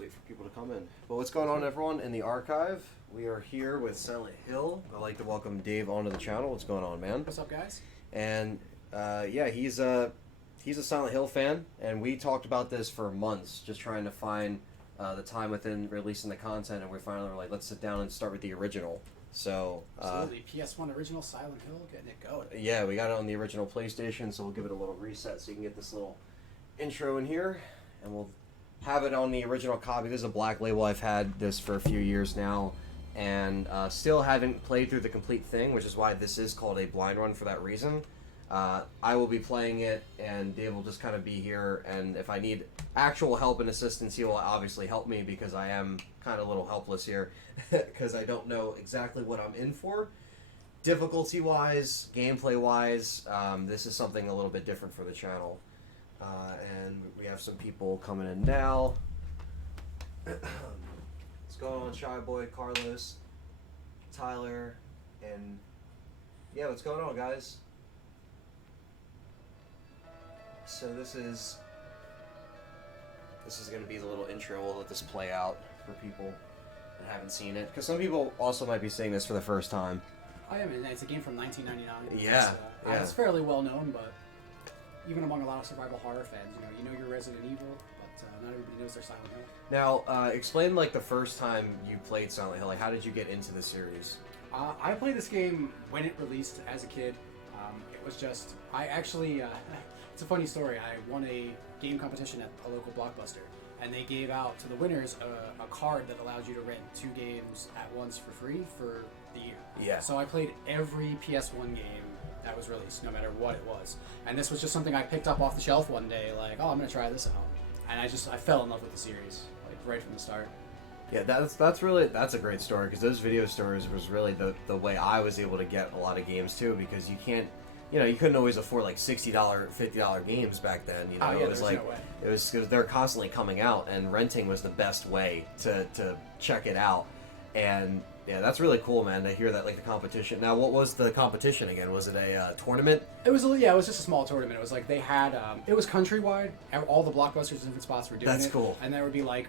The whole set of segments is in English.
wait for people to come in. Well, what's going on, everyone, in the archive? We are here with Silent Hill. I'd like to welcome Dave onto the channel. What's going on, man? What's up, guys? And, yeah, he's a Silent Hill fan, and we talked about this for months, just trying to find the time within releasing the content, and we finally were like, let's sit down and start with the original. So, absolutely, PS1 original Silent Hill, getting it going. Yeah, we got it on the original PlayStation, so we'll give it a little reset so you can get this little intro in here, and we'll have it on the original copy. This is a black label. I've had this for a few years now, and still haven't played through the complete thing, which is why this is called a blind run for that reason. I will be playing it, and Dave will just kind of be here, and if I need actual help and assistance, he will obviously help me, because I am kind of a little helpless here, because I don't know exactly what I'm in for. Difficulty-wise, gameplay-wise, this is something a little bit different for the channel. And we have some people coming in now. What's going on, Shy Boy, Carlos, Tyler, and yeah, what's going on, guys? So this is going to be the little intro. We'll let this play out for people that haven't seen it, because some people also might be seeing this for the first time. Oh yeah, man, it's a game from 1999. Yeah, yeah. It's fairly well known, but even among a lot of survival horror fans, you know your Resident Evil, but not everybody knows their Silent Hill. Now, explain like the first time you played Silent Hill. Like, how did you get into the series? I played this game when it released as a kid. It was just, I actually, it's a funny story. I won a game competition at a local Blockbuster, and they gave out to the winners a card that allowed you to rent 2 games at once for free for the year. Yeah. So I played every PS1 game that was released, no matter what it was. And this was just something I picked up off the shelf one day, like, oh, I'm gonna try this out. And I fell in love with the series, like, right from the start. Yeah, that's a great story, because those video stores was really the way I was able to get a lot of games too, because you couldn't always afford like $60, $50 games back then. You know, oh, yeah, it was like, no way. it was because they're constantly coming out, and renting was the best way to check it out. And yeah, that's really cool, man, to hear that, like, the competition. Now, what was the competition again? Was it a tournament? It was just a small tournament. It was like they had, it was countrywide. All the Blockbusters in different spots were doing it. That's cool. And there would be like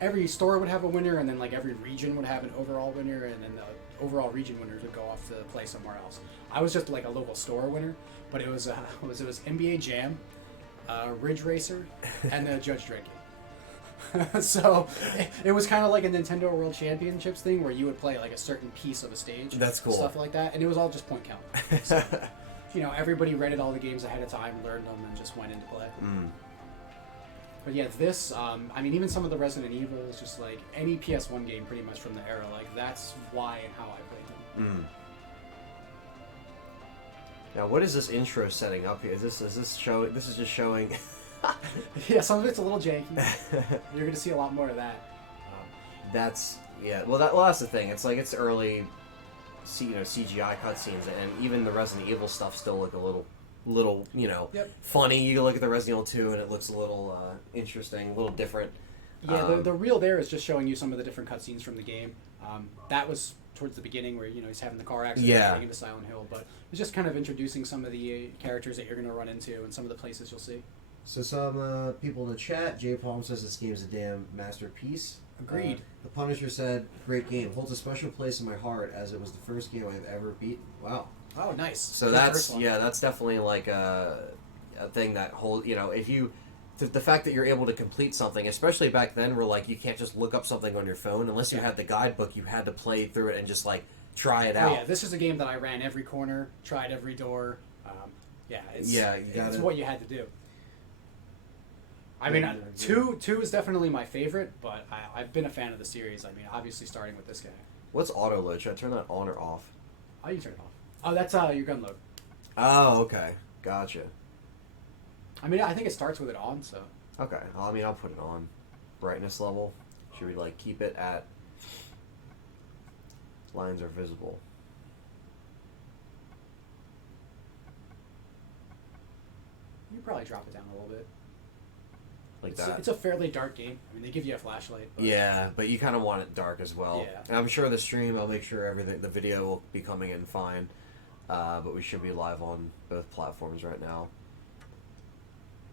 every store would have a winner, and then like every region would have an overall winner, and then the overall region winners would go off to play somewhere else. I was just like a local store winner, but it was NBA Jam, Ridge Racer, and the Judge Drinking. So it was kind of like a Nintendo World Championships thing, where you would play like a certain piece of a stage. That's cool. Stuff like that, and it was all just point count. So, everybody rented all the games ahead of time, learned them, and just went into play. Mm. But yeah, this, even some of the Resident Evils, just like any PS1 game pretty much from the era, like that's why and how I played them. Mm. Now, what is this intro setting up here? Is this just showing... Yeah, some of it's a little janky. You're going to see a lot more of that. That's the thing. It's like, it's early, CGI cutscenes, and even the Resident Evil stuff still look a little Yep. funny. You look at the Resident Evil 2, and it looks a little interesting, a little different. Yeah, the reel there is just showing you some of the different cutscenes from the game. That was towards the beginning, where he's having the car accident, getting into Silent Hill, but it's just kind of introducing some of the characters that you're going to run into and some of the places you'll see. So some people in the chat, Jay Palm says this game's a damn masterpiece. Agreed. The Punisher said, great game. Holds a special place in my heart, as it was the first game I've ever beaten. Wow. Oh, nice. So that's definitely like a thing that the fact that you're able to complete something, especially back then, where like you can't just look up something on your phone unless you had the guidebook. You had to play through it and just like try it out. Yeah, this is a game that I ran every corner, tried every door. It's what you had to do. I mean, two is definitely my favorite, but I've been a fan of the series. I mean, obviously starting with this guy. What's auto load? Should I turn that on or off? Oh, you turn it off. Oh, that's your gun load. Oh, okay. Gotcha. I mean, I think it starts with it on, so. Okay. Well, I mean, I'll put it on. Brightness level. Should we, like, keep it at... Lines are visible. You probably drop it down a little bit. Like it's a fairly dark game. I mean, they give you a flashlight. But... Yeah, but you kind of want it dark as well. Yeah. And I'm sure the stream, I'll make sure the video will be coming in fine. But we should be live on both platforms right now.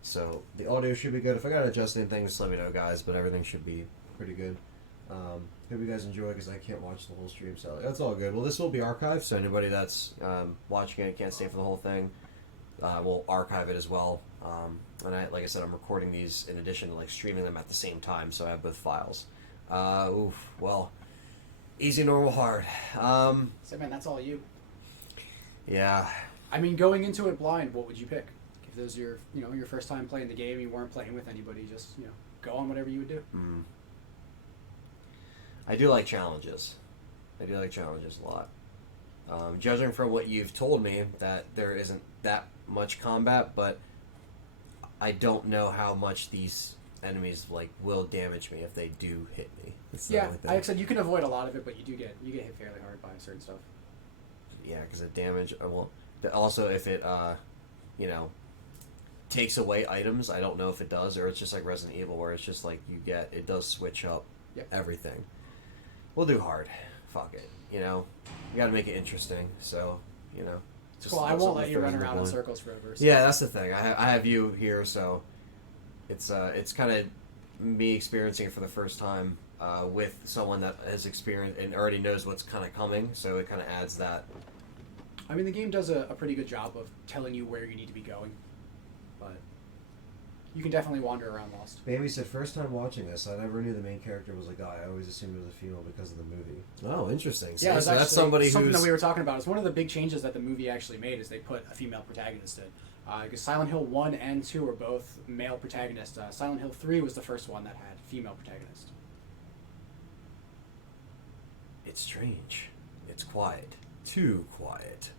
So the audio should be good. If I gotta adjust anything, just let me know, guys. But everything should be pretty good. Hope you guys enjoy because I can't watch the whole stream, so that's all good. Well, this will be archived, so anybody that's watching it and can't stay for the whole thing, we'll archive it as well. And like I said, I'm recording these in addition to like streaming them at the same time, so I have both files. Well, easy, normal, hard. So man, that's all you. Yeah. I mean, going into it blind, what would you pick? If it was your, your first time playing the game, you weren't playing with anybody, just, go on whatever you would do. I do like challenges. I do like challenges a lot. Judging from what you've told me, that there isn't that much combat, but I don't know how much these enemies will damage me if they do hit me. Yeah, like I said you can avoid a lot of it, but you get hit fairly hard by certain stuff. Yeah, because the damage. Also, if it takes away items, I don't know if it does, or it's just like Resident Evil, where it's just like it does switch up everything. We'll do hard. Fuck it. You got to make it interesting. So Well, I won't let you run around in circles forever. So. Yeah, that's the thing. I have you here, so it's kind of me experiencing it for the first time with someone that has experienced and already knows what's kind of coming. So it kind of adds that. I mean, the game does a pretty good job of telling you where you need to be going, but you can definitely wander around lost. Baby said, first time watching this, I never knew the main character was a guy. I always assumed it was a female because of the movie. Oh, interesting. So, yeah, so that's something that we were talking about. It's one of the big changes that the movie actually made is they put a female protagonist in. Because Silent Hill 1 and 2 are both male protagonists. Silent Hill 3 was the first one that had female protagonist. It's strange. It's quiet. Too quiet.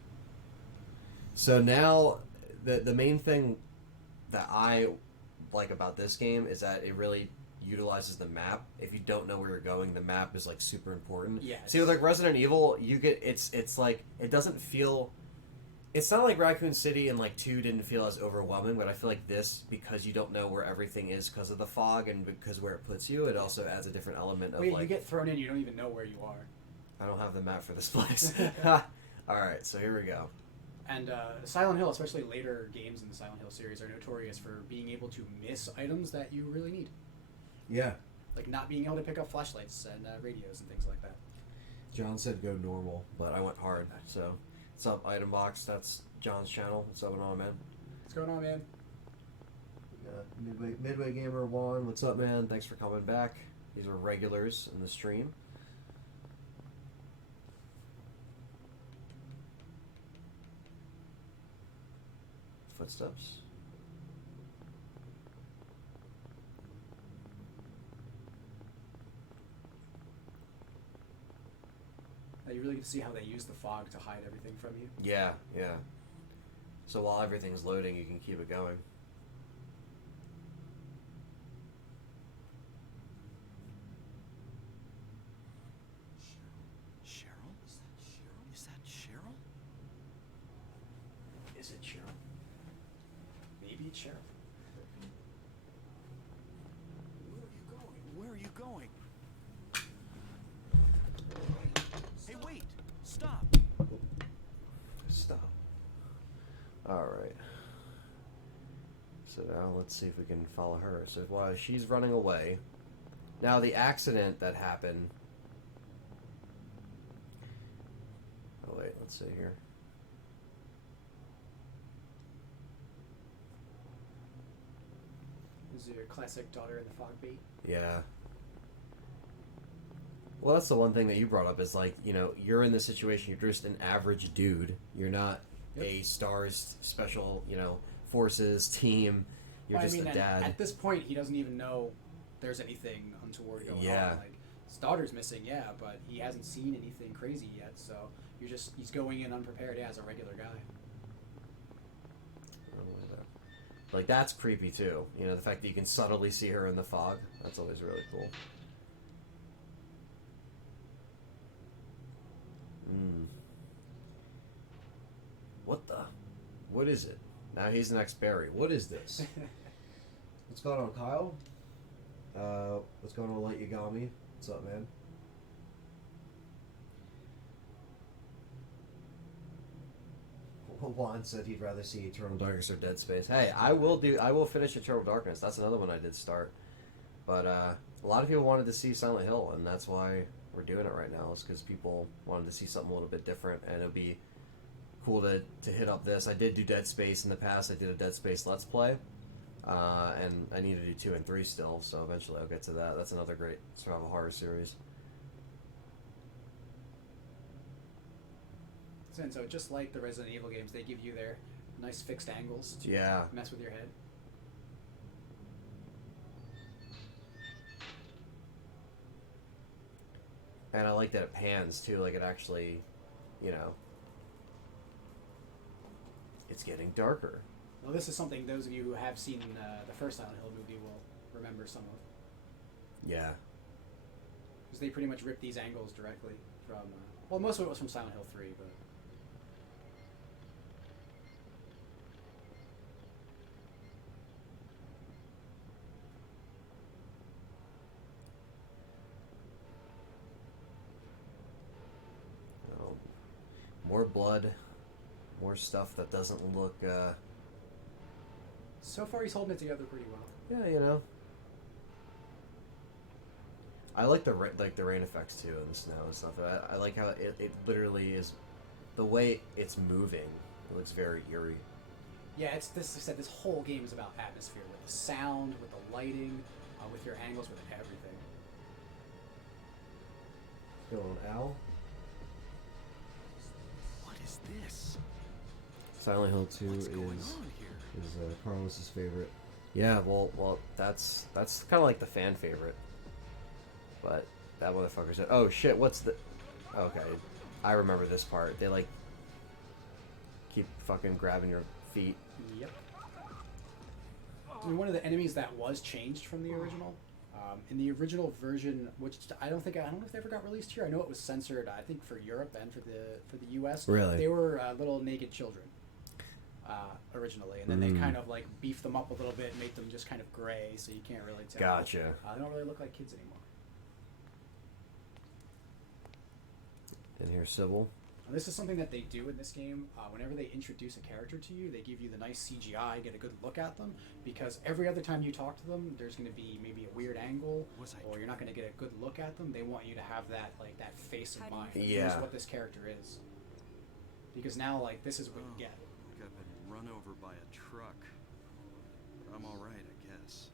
So now, the main thing that I like about this game is that it really utilizes the map. If you don't know where you're going, the map is super important. Yeah. See, with Resident Evil, you get it's like it doesn't feel. It's not like Raccoon City and 2 didn't feel as overwhelming, but I feel like this, because you don't know where everything is because of the fog and because where it puts you, it also adds a different element of Wait, you get thrown in, you don't even know where you are. I don't have the map for this place. Alright, so here we go. And Silent Hill, especially later games in the Silent Hill series, are notorious for being able to miss items that you really need. Yeah. Like not being able to pick up flashlights and radios and things like that. John said go normal, but I went hard, so... What's up, Item Box? That's John's channel. What's going on, man? What's going on, man? Midway Gamer 1. What's up, man? Thanks for coming back. These are regulars in the stream. Footsteps. You really get to see how they use the fog to hide everything from you. Yeah, yeah. So while everything's loading, you can keep it going. Cheryl? Is that Cheryl? Is it Cheryl? Maybe it's Cheryl. Where are you going? Hey, wait! Stop! Stop. Alright. So now let's see if we can follow her. So while she's running away, now the accident that happened... Oh wait, let's see here. This is your classic daughter in the fog bait. Yeah. Well, that's the one thing that you brought up is you're in this situation, you're just an average dude. You're not a STARS special, forces team. You're just a dad. At this point, he doesn't even know there's anything untoward going on. His daughter's missing, but he hasn't seen anything crazy yet, so he's going in unprepared as a regular guy. That's creepy too. The fact that you can subtly see her in the fog. That's always really cool. What is it? Now he's the next Barry. What is this? What's going on, Kyle? What's going on, Light Yagami? What's up, man? Juan said he'd rather see Eternal Darkness or Dead Space. Hey, I will finish Eternal Darkness. That's another one I did start. But A lot of people wanted to see Silent Hill, and that's why we're doing it right now. Is because people wanted to see something a little bit different, and it'd be cool to hit up this. I did do Dead Space in the past. I did a Dead Space Let's Play, and I need to do 2 and 3 still. So eventually I'll get to that. That's another great survival horror series. And so just like the Resident Evil games, they give you their nice fixed angles to mess with your head. And I like that it pans too, like it actually, you know, it's getting darker. Well, this is something those of you who have seen the first Silent Hill movie will remember some of. Yeah. Because they pretty much ripped these angles directly from, well, most of it was from Silent Hill 3, but... More blood, more stuff that doesn't look, So far he's holding it together pretty well. yeah, you know. I like the rain effects too and the snow and stuff. I like how it literally is, the way it's moving. It looks very eerie. Yeah, it's this. I said this whole game is about atmosphere, with the sound, with the lighting, with your angles, with everything. Kill an owl. What is this? Silent Hill 2 What's is going on here? Carlos's favorite. Yeah, well, that's kind of like the fan favorite. But that motherfucker said, "Oh shit, what's the?" Okay, I remember this part. They like keep fucking grabbing your feet. Yep. I mean, one of the enemies that was changed from the original, in the original version, which I don't know if they ever got released here. I know it was censored. I think for Europe and for the U.S. Really? They were little naked children originally, and then they kind of like beefed them up a little bit, and made them just kind of gray, so you can't really tell. Gotcha. They don't really look like kids anymore. And here's Sybil. And this is something that they do in this game. Whenever they introduce a character to you, they give you the nice CGI, get a good look at them, because every other time you talk to them, there's going to be maybe a weird angle, or you're not going to get a good look at them. They want you to have that that face in mind. Yeah. Here's what this character is. Because now, this is what you get. Like I've been run over by a truck. But I'm alright, I guess.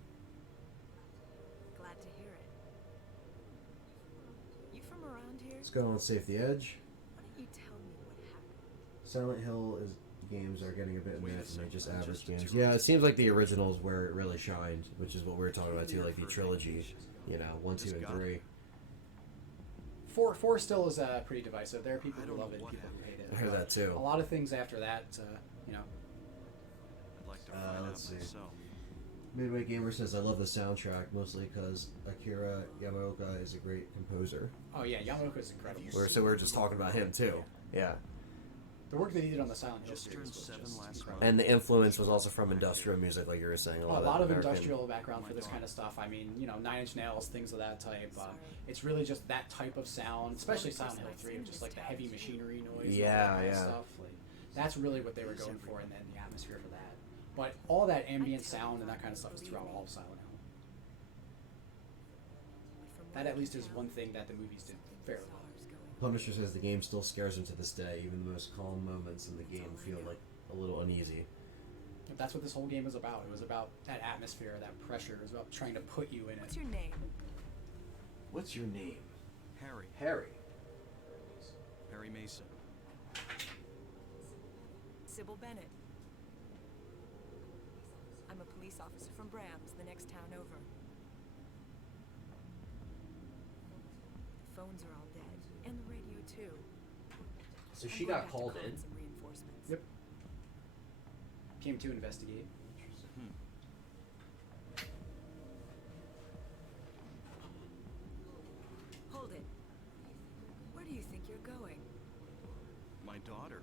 Glad to hear it. You from around here? Let's go on Safe the Edge. Why don't you tell me what happened? Silent Hill games are getting a bit Wait a myth, and they just second, average just a games. tour. Yeah, it seems like the originals where it really shined, which is what we were talking about too, like the trilogy. You know, 1, 2, and 3. 4 still is pretty divisive. There are people who love it, what people who hate it. I heard that too. A lot of things after that, I'd like to find out let's see. myself. Midway Gamer says, I love the soundtrack, mostly because Akira Yamaoka is a great composer. Oh yeah, Yamaoka is incredible. So we're just talking about him too. Yeah. The work that he did on the Silent Hill Just series turned was 7 just last incredible. And the influence was also from industrial music, like you were saying. A that lot of American- industrial background for this kind of stuff. I mean, 9 Inch Nails, things of that type. It's really just that type of sound, especially Silent Hill 3, of just like the heavy machinery noise and all Yeah, that kind of yeah. stuff. That's really what they were going for, and then the atmosphere for that. But all that ambient sound and that kind of stuff is throughout all of Silent Hill. That at least is one thing that the movies did fairly well. Punisher says the game still scares him to this day. Even the most calm moments in the game feel like a little uneasy. That's what this whole game is about. It was about that atmosphere, that pressure. It was about trying to put you in What's it. your name? What's your name? Harry. Harry. Harry Mason. Sybil Bennett. I'm a police officer from Brams, the next town over. The phones are all dead, and the radio too. So I'm she going got back to called call in. some reinforcements. Yep. Came to investigate. Hold it. Where do you think you're going? My daughter.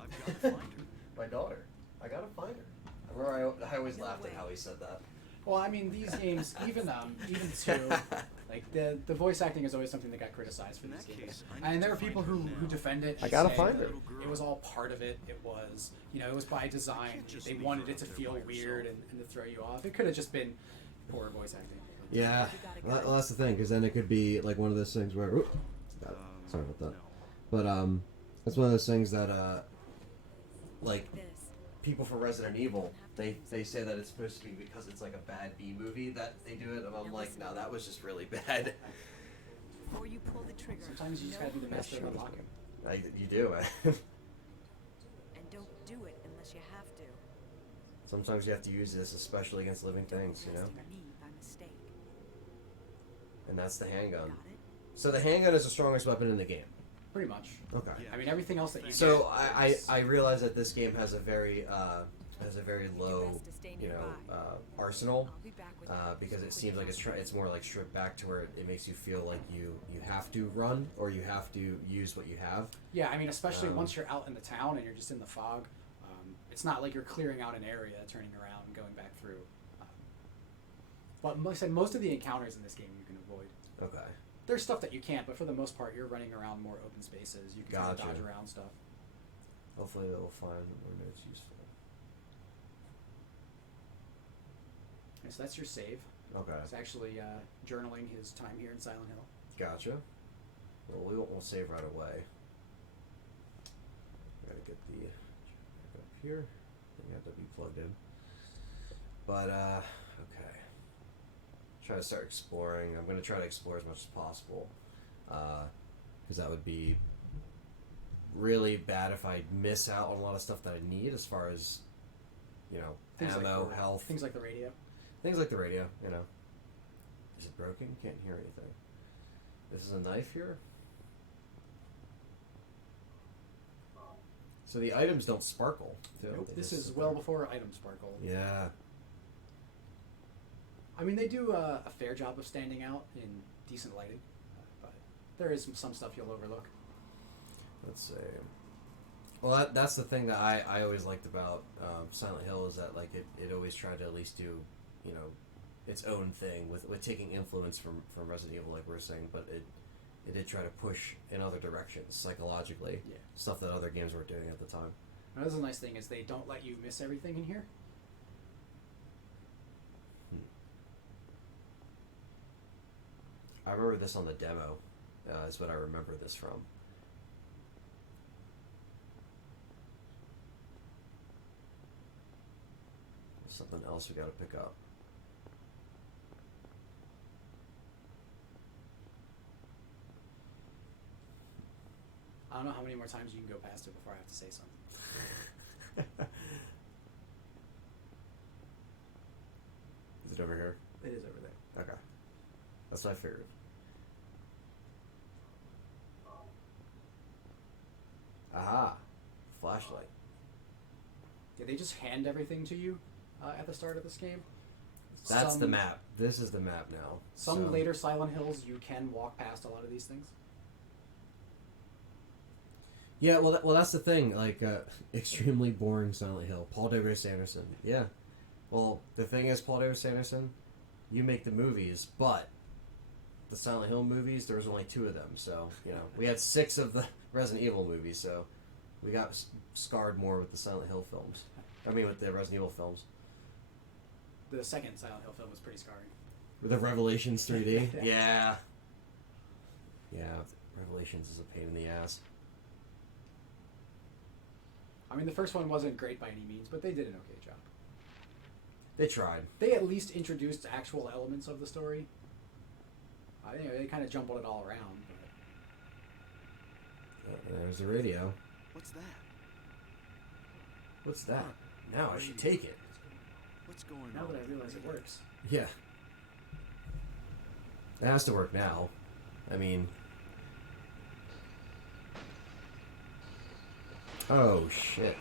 I've got to find her. My daughter. I gotta find her. I remember I always laughed at how he said that. Well, I mean, these games, even to like the voice acting is always something that got criticized for In these that games, case, I need and there to are people find who her now. defend it. I and gotta say find that her. It was all part of it. It was, it was by design. can't just They leave wanted her it to out there feel by weird herself. and to throw you off. It could have just been poor voice acting. Yeah, You got a well, gun? that's the thing, because then it could be like one of those things where. Ooh, sorry about that. No. But it's one of those things that like This. people for Resident Evil, they say that it's supposed to be because it's like a bad B movie that they do it, and I'm like, no, that was just really bad. Before you pull the trigger. Sometimes you just gotta do the master of unlocking. You do. And don't do it unless you have to. Sometimes you have to use this, especially against living things, you know. Arresting me by mistake. And that's the handgun. Got it? So the handgun is the strongest weapon in the game. Pretty much. Okay. Yeah. I mean, everything else that you So get. I realize that this game has a very low, best to stay you know, nearby. arsenal, I'll be back with because it seems like it's more like stripped back to where it makes you feel like you have to run or you have to use what you have. Yeah, I mean, especially Um, once you're out in the town and you're just in the fog, it's not like you're clearing out an area, turning around, and going back through. But most of the encounters in this game you can avoid. Okay. There's stuff that you can't, but for the most part, you're running around more open spaces. You can kind of Gotcha. dodge around stuff. Hopefully they'll find where it's useful. And so that's your save. Okay. It's actually journaling his time here in Silent Hill. Gotcha. Well, we won't save right away. Gotta get the back up here. You have to be plugged in. But okay. Try to start exploring. I'm gonna try to explore as much as possible, because that would be really bad if I miss out on a lot of stuff that I need as far as, you know, ammo, health, Things like the radio. things like the radio. You know. Is it broken? Can't hear anything. This is a knife here. So the items don't sparkle. Too. Nope, They this just is sit well there. before item sparkle. Yeah. I mean, they do a fair job of standing out in decent lighting, but there is some stuff you'll overlook. Let's see. Well, that's the thing that I always liked about Silent Hill is that like it always tried to at least do, you know, its own thing with taking influence from Resident Evil, like we were saying, but it did try to push in other directions psychologically. Yeah. Stuff that other games weren't doing at the time. Now, that's a nice thing is they don't let you miss everything in here. I remember this on the demo. Is what I remember this from. There's something else we got to pick up. I don't know how many more times you can go past it before I have to say something. Is it over here? It is over there. Okay. That's what I figured. Aha! Flashlight. Yeah, they just hand everything to you at the start of this game. That's the Some- map. This is the map now. Some So- later Silent Hills, you can walk past a lot of these things. Yeah, well, that's the thing. Like, extremely boring Silent Hill. Paul W.S. Anderson. Yeah. Well, the thing is, Paul W.S. Anderson, you make the movies, but the Silent Hill movies, there was only 2 of them. So, you know, we had 6 of the Resident Evil movies, so we got scarred more with the Silent Hill films. I mean, with the Resident Evil films. The second Silent Hill film was pretty scarring. With the Revelations 3D? Yeah. Yeah. Yeah, Revelations is a pain in the ass. I mean, the first one wasn't great by any means, but they did an okay job. They tried. They at least introduced actual elements of the story. I think they kind of jumbled it all around. There's the radio. What's that? What's that? Now I should take it. What's going Now on? that I realize it works. Yeah. It has to work now. I mean... Oh, shit.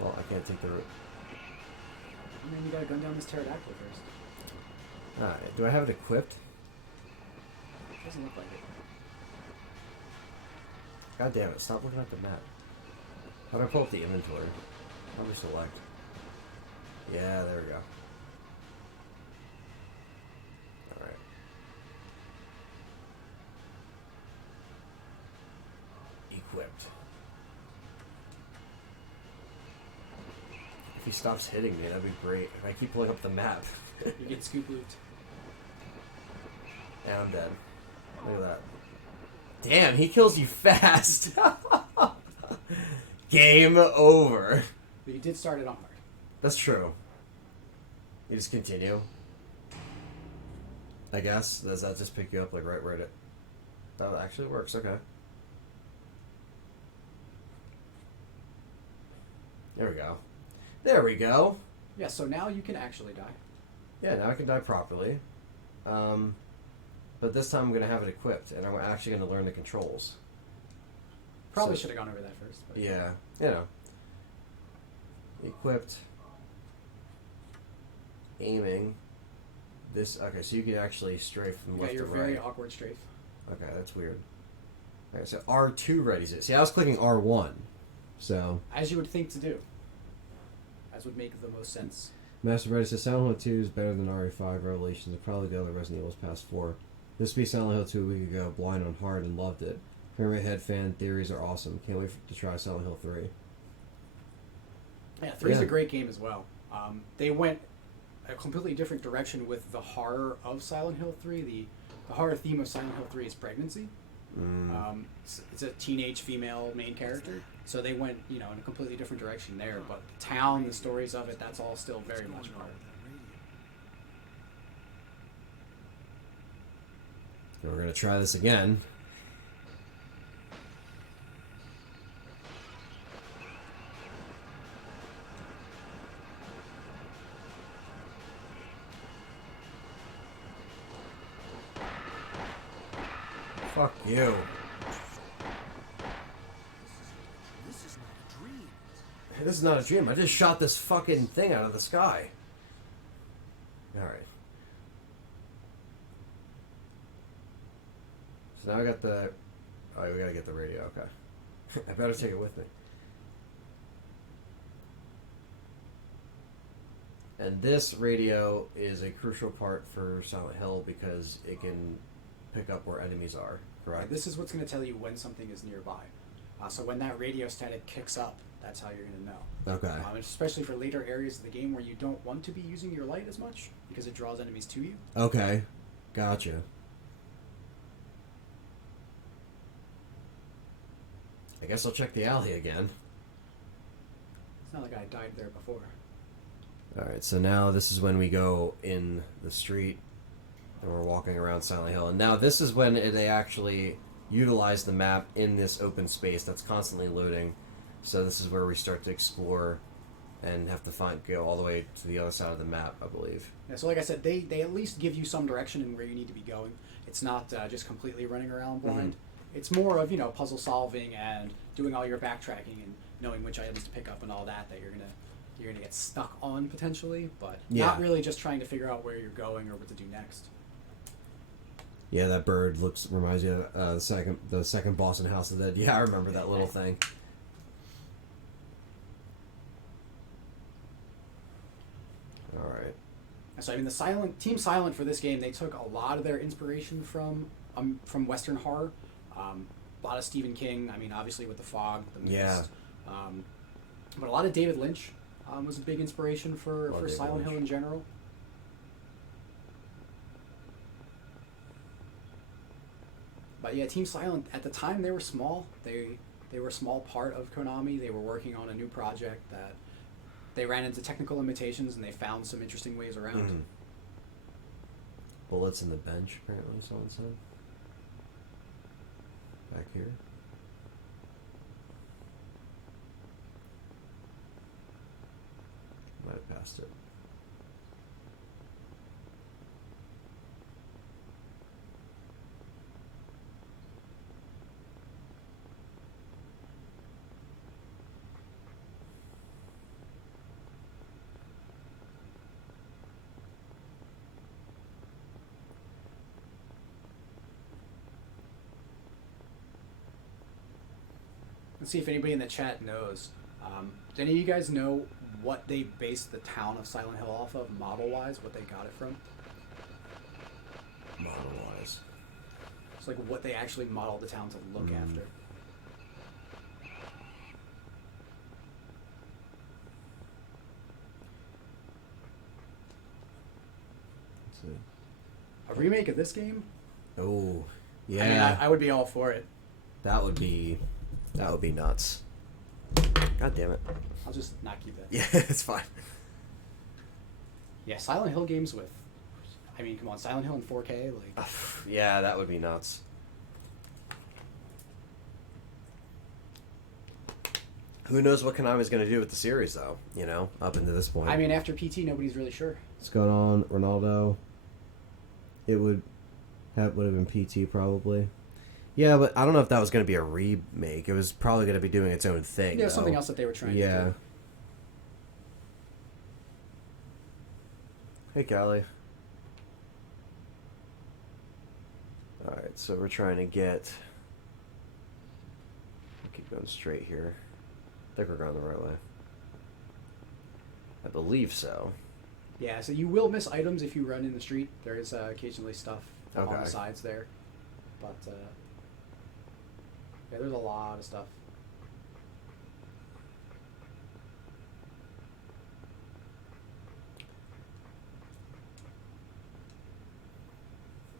Well, I can't take the route. And then you gotta gun down this pterodactyl first. Alright, do I have it equipped? Doesn't look like it. God damn it, stop looking at the map. How do I pull up the inventory? How do I select? Yeah, there we go. Alright. Equipped. If he stops hitting me, that'd be great. If I keep pulling up the map. You get scoop looped. And I'm dead. Look at that. Damn, he kills you fast. Game over. But you did start it on hard. That's true. You just continue. I guess. Does that just pick you up like right where it... That actually works, okay. There we go. There we go. Yeah, so now you can actually die. Yeah, now I can die properly. But this time I'm going to have it equipped, and I'm actually going to learn the controls. Probably So- should have gone over that first. But Yeah, you know. Equipped. Aiming. This, okay, so you can actually strafe from You left got your to very right. awkward strafe. Okay, that's weird. Okay, so R2 readies it. See, I was clicking R1. So, As you would think to do. As would make the most sense. Master Brady says Silent Hill 2 is better than RE5 Revelations and probably the other Resident Evils past 4. This beat Silent Hill 2 a week ago, blind on hard and loved it. Pyramid Head fan theories are awesome. Can't wait to try Silent Hill 3. Yeah, 3 is Yeah. a great game as well. They went a completely different direction with the horror of Silent Hill 3. The horror theme of Silent Hill 3 is pregnancy. It's a teenage female main character. So they went, in a completely different direction there. But the town, the stories of it, that's all still very much part. So we're going to try this again. Fuck you. This is not a dream. This is not a dream. I just shot this fucking thing out of the sky. Alright. So now I got the... Oh, we gotta get the radio, okay. I better take it with me. And this radio is a crucial part for Silent Hill because it can pick up where enemies are, correct? This is what's going to tell you when something is nearby. So when that radio static kicks up, that's how you're going to know. Okay. Especially for later areas of the game where you don't want to be using your light as much because it draws enemies to you. Okay. Gotcha. I guess I'll check the alley again. It's not like I died there before. Alright, so now this is when we go in the street and we're walking around Silent Hill. And now this is when they actually utilize the map in this open space that's constantly loading. So this is where we start to explore and have to go all the way to the other side of the map, I believe. Yeah, so like I said, they at least give you some direction in where you need to be going. It's not just completely running around blind. It's more of, puzzle solving and doing all your backtracking and knowing which items to pick up and all that you're gonna get stuck on potentially, but not really just trying to figure out where you're going or what to do next. Yeah, that bird reminds you of the second boss in House of the Dead. Yeah, I remember that little thing. All right. So Team Silent for this game, they took a lot of their inspiration from Western horror, a lot of Stephen King. I mean, obviously with The Fog, The Mist. Yeah. But a lot of David Lynch was a big inspiration for Silent Hill in general. But yeah, Team Silent, at the time they were small. They were a small part of Konami. They were working on a new project that they ran into technical limitations and they found some interesting ways around. Bullets in the bench, apparently, someone said. Back here. Might have passed it. Let's see if anybody in the chat knows. Do any of you guys know what they based the town of Silent Hill off of, model-wise, what they got it from? Model-wise. It's like what they actually modeled the town to look after. see. A remake of this game? Oh, yeah. I mean, I would be all for it. That would be nuts. God damn it. I'll just not keep that. Yeah, it's fine. Yeah, Silent Hill games with... I mean, come on, Silent Hill in 4K? Like, Yeah, that would be nuts. Who knows what Konami's going to do with the series, though, you know, up into this point. I mean, after PT, nobody's really sure. What's going on, Ronaldo? It would have been PT, probably. Yeah, but I don't know if that was going to be a remake. It was probably going to be doing its own thing. Yeah, though. something else that they were trying to do. Hey, Callie. Alright, so we're trying to get... Keep going straight here. I think we're going the right way. I believe so. Yeah, so you will miss items if you run in the street. There is occasionally stuff on Okay. the sides there. But, yeah, there's a lot of stuff.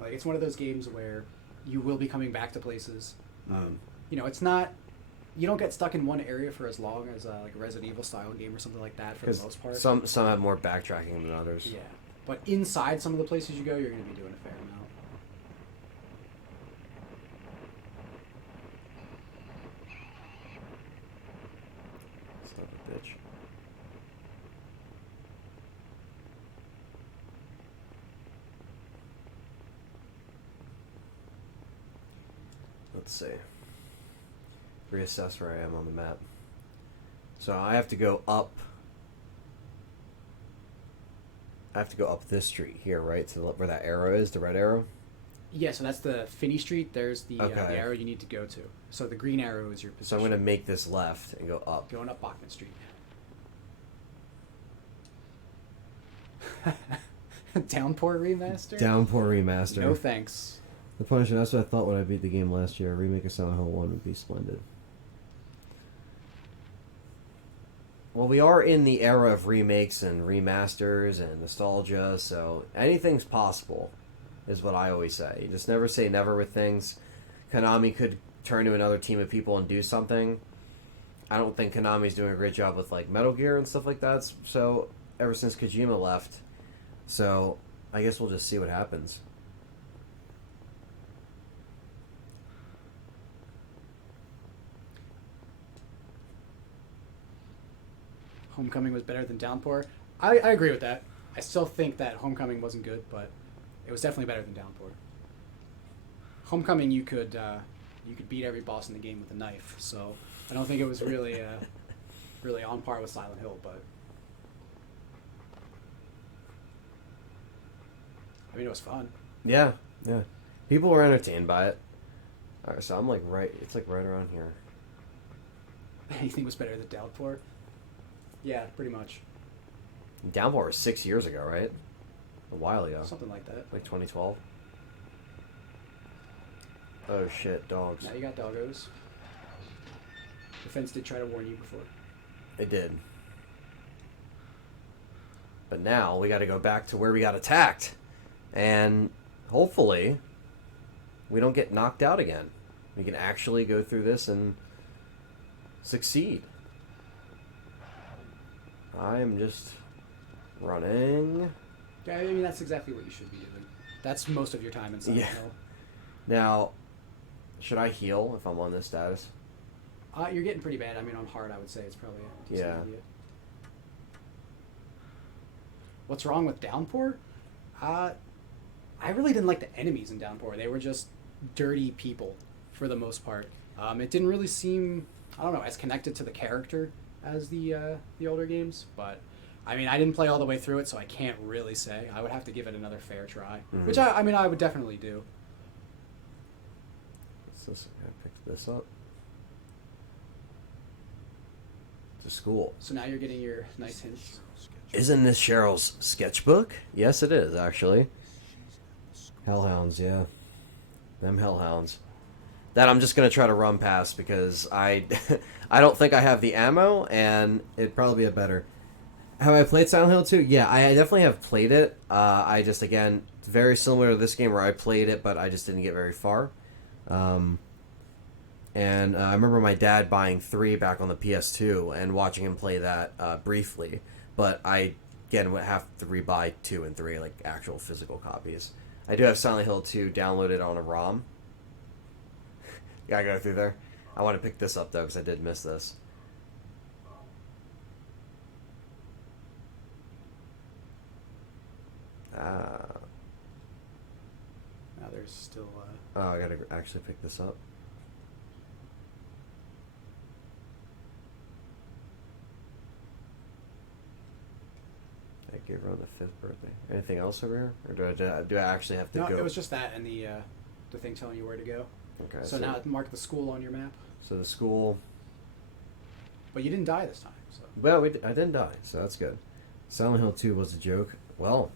Like, it's one of those games where you will be coming back to places. You know, it's not... You don't get stuck in one area for as long as like a Resident Evil style game or something like that for the most part. Some have more backtracking than others. Yeah, but inside some of the places you go, you're going to be doing a fair amount. Son of a bitch. Let's see. Reassess where I am on the map. So I have to go up. I have to go up this street here, right? To where that arrow is, the red arrow. Yeah, so that's the Finney Street. There's the Okay. arrow you need to go to. So the green arrow is your position. So I'm going to make this left and go up. Going up Bachman Street. Downpour remaster? Downpour remaster. No thanks. The Punisher, that's what I thought when I beat the game last year. A remake of Silent Hill 1 would be splendid. Well, we are in the era of remakes and remasters and nostalgia, so anything's possible, is what I always say. You just never say never with things. Konami could turn to another team of people and do something. I don't think Konami's doing a great job with like Metal Gear and stuff like that, so ever since Kojima left. So I guess we'll just see what happens. Homecoming was better than Downpour. I agree with that. I still think that Homecoming wasn't good, but it was definitely better than Downpour. Homecoming, you could beat every boss in the game with a knife, so I don't think it was really really on par with Silent Hill, but I mean, it was fun. Yeah, yeah. People were entertained by it. Alright, so I'm like right, it's like right around here. Anything was better than Downpour? Yeah, pretty much. Downpour was 6 years ago, right? A while ago. Something like that. Like 2012. Oh shit, dogs. Now you got doggos. The fence did try to warn you before. It did. But now we gotta go back to where we got attacked. And hopefully we don't get knocked out again. We can actually go through this and succeed. I'm just running. Yeah, I mean, that's exactly what you should be doing. That's most of your time in Silent Yeah. Hill. Now, should I heal if I'm on this status? You're getting pretty bad. I mean, on hard, I would say it's probably a decent Yeah. idea. What's wrong with Downpour? I really didn't like the enemies in Downpour. They were just dirty people for the most part. It didn't really seem, I don't know, as connected to the character as the older games. But I mean, I didn't play all the way through it, so I can't really say. I would have to give it another fair try, which I mean, I would definitely do. What's this? I picked this up. To school. So now you're getting your nice hints. Isn't this Cheryl's sketchbook? Yes, it is, actually. Hellhounds, yeah. Them hellhounds. That I'm just going to try to run past because I don't think I have the ammo, and it'd probably be a better... Have I played Silent Hill 2? Yeah, I definitely have played it. I just, again, It's very similar to this game where I played it, but I just didn't get very far. And I remember my dad buying 3 back on the PS2 and watching him play that briefly. But I, again, would have to rebuy 2 and 3, like actual physical copies. I do have Silent Hill 2 downloaded on a ROM. Gotta go through there. I want to pick this up, though, because I did miss this. Now there's still. Oh, I gotta actually pick this up. I gave her on the 5th birthday. Anything else over here, or do I actually have to No, go? it was just that and the thing telling you where to go. Okay. So now mark the school on your map. So the school. But you didn't die this time. So. Well, I didn't die, so that's good. Silent Hill 2 was a joke. Well.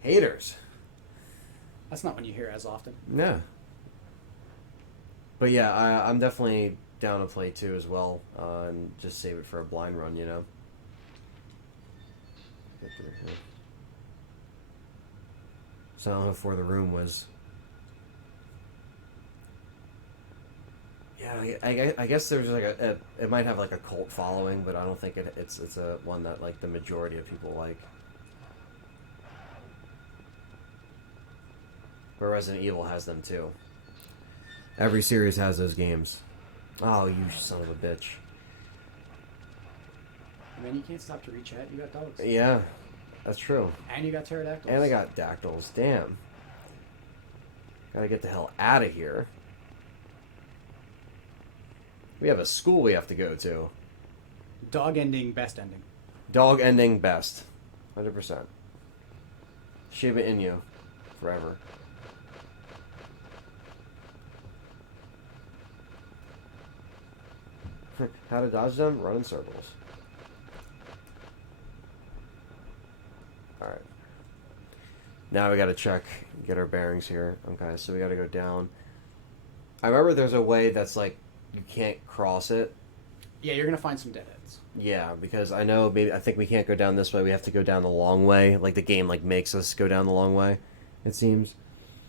Haters. That's not one you hear as often. Yeah. But yeah, I'm definitely down to play 2 as well, and just save it for a blind run, you know. Silent Hill 4 The Room was... Yeah, I guess there's like it might have like a cult following, but I don't think it's a one that like the majority of people like. But Resident Evil has them too. Every series has those games. Oh, you son of a bitch. Man, you can't stop to rechat. You got dogs. Yeah, that's true. And you got pterodactyls. And I got dactyls. Damn. Gotta get the hell out of here. We have a school we have to go to. Dog ending, best ending. Dog ending, best. 100%. Shiba Inu. Forever. How to dodge them? Run in circles. Alright. Now we gotta check, get our bearings here. Okay, so we gotta go down. I remember there's a way that's like, you can't cross it. Yeah, you're gonna find some dead ends. Yeah, because I think we can't go down this way. We have to go down the long way. Like the game like makes us go down the long way, it seems.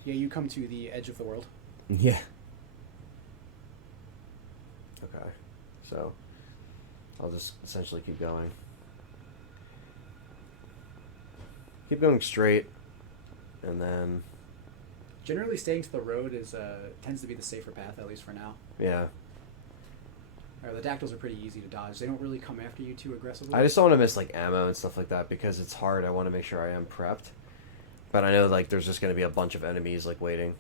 Yeah, you come to the edge of the world. Yeah. Okay. So I'll just essentially keep going. Keep going straight, and then Generally, staying to the road is tends to be the safer path, at least for now. yeah. The dactyls are pretty easy to dodge. They don't really come after you too aggressively. I just don't want to miss like ammo and stuff like that because it's hard. I want to make sure I am prepped, but I know like there's just going to be a bunch of enemies like waiting.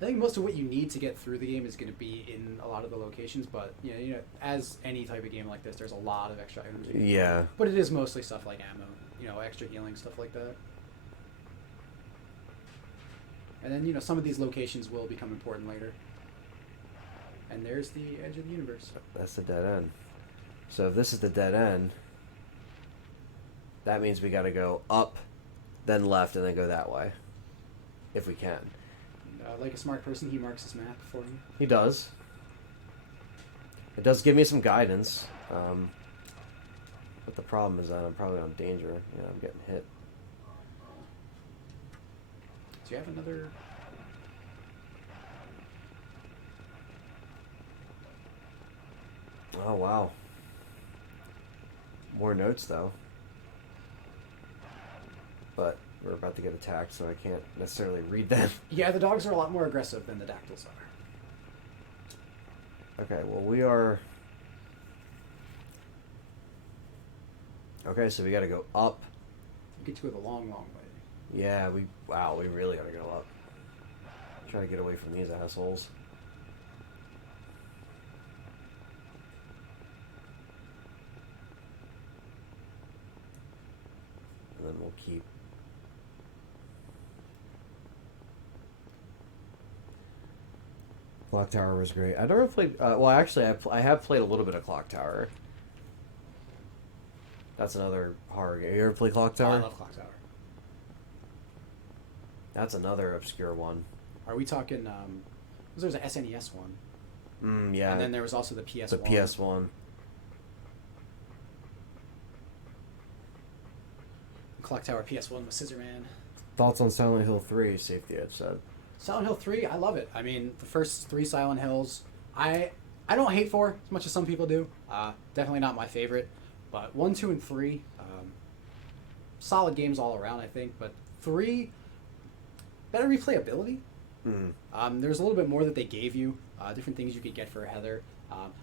I think most of what you need to get through the game is going to be in a lot of the locations, but you know, as any type of game like this, there's a lot of extra items. You can Yeah. find. But it is mostly stuff like ammo, extra healing, stuff like that. And then, some of these locations will become important later. And there's the edge of the universe. That's the dead end. So if this is the dead end, that means we got to go up, then left, and then go that way, if we can. Like a smart person, he marks his map for you. He does. It does give me some guidance, but the problem is that I'm probably on danger. I'm getting hit. Do you have another? Oh, wow. More notes, though. But we're about to get attacked, so I can't necessarily read them. Yeah, the dogs are a lot more aggressive than the dactyls are. Okay, well, we are... Okay, so we gotta go up. You get to go the long, long way. Yeah, we really gotta go up. Try to get away from these assholes. And then we'll keep... Clock Tower was great. I never played... well, actually, I have played a little bit of Clock Tower. That's another horror game. You ever play Clock Tower? Oh, I love Clock Tower. That's another obscure one. Are we talking... there's an SNES one. Yeah. And then there was also the PS1. The PS1. Clock Tower PS1 with Scissor Man. Thoughts on Silent Hill 3? Safety Edge said. Silent Hill 3, I love it. I mean, the first 3 Silent Hills, I don't hate 4 as much as some people do. Definitely not my favorite. But 1, 2, and 3, solid games all around, I think. But 3, better replayability. There's a little bit more that they gave you, different things you could get for Heather.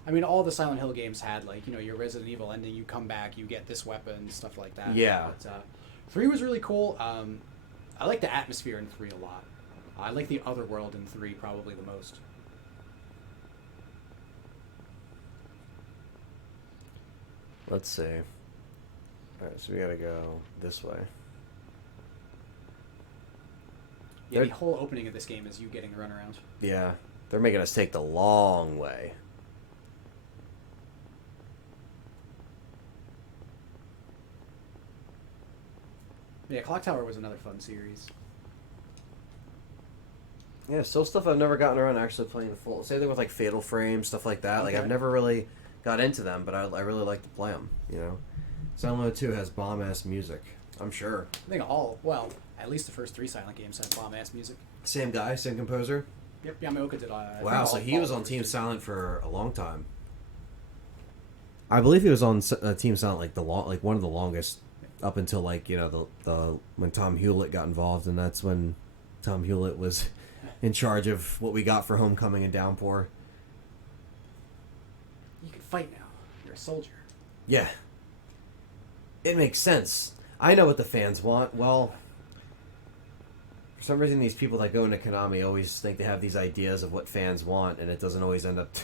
I mean, all the Silent Hill games had, like, you know, your Resident Evil ending, you come back, you get this weapon, stuff like that. Yeah. But 3 was really cool. I like the atmosphere in 3 a lot. I like the other world in 3 probably the most. Let's see. Alright, so we gotta go this way. Yeah, the whole opening of this game is you getting run around. Yeah. They're making us take the long way. Yeah, Clock Tower was another fun series. Yeah, still stuff I've never gotten around to actually playing full. Same thing with like Fatal Frame, stuff like that. Like Okay. I've never really got into them, but I really like to play them. You know, Silent Hill 2 has bomb ass music. I'm sure. I think at least the first 3 Silent games had bomb-ass music. Same guy, same composer. Yep, Yamaoka did. Wow, so he was on Team Silent for a long time. I believe he was on Team Silent like one of the longest, up until like, you know, the when Tom Hewlett got involved, and that's when Tom Hewlett was in charge of what we got for Homecoming and Downpour. You can fight now. You're a soldier. Yeah. It makes sense. I know what the fans want. Well, for some reason, these people that go into Konami always think they have these ideas of what fans want, and it doesn't always end up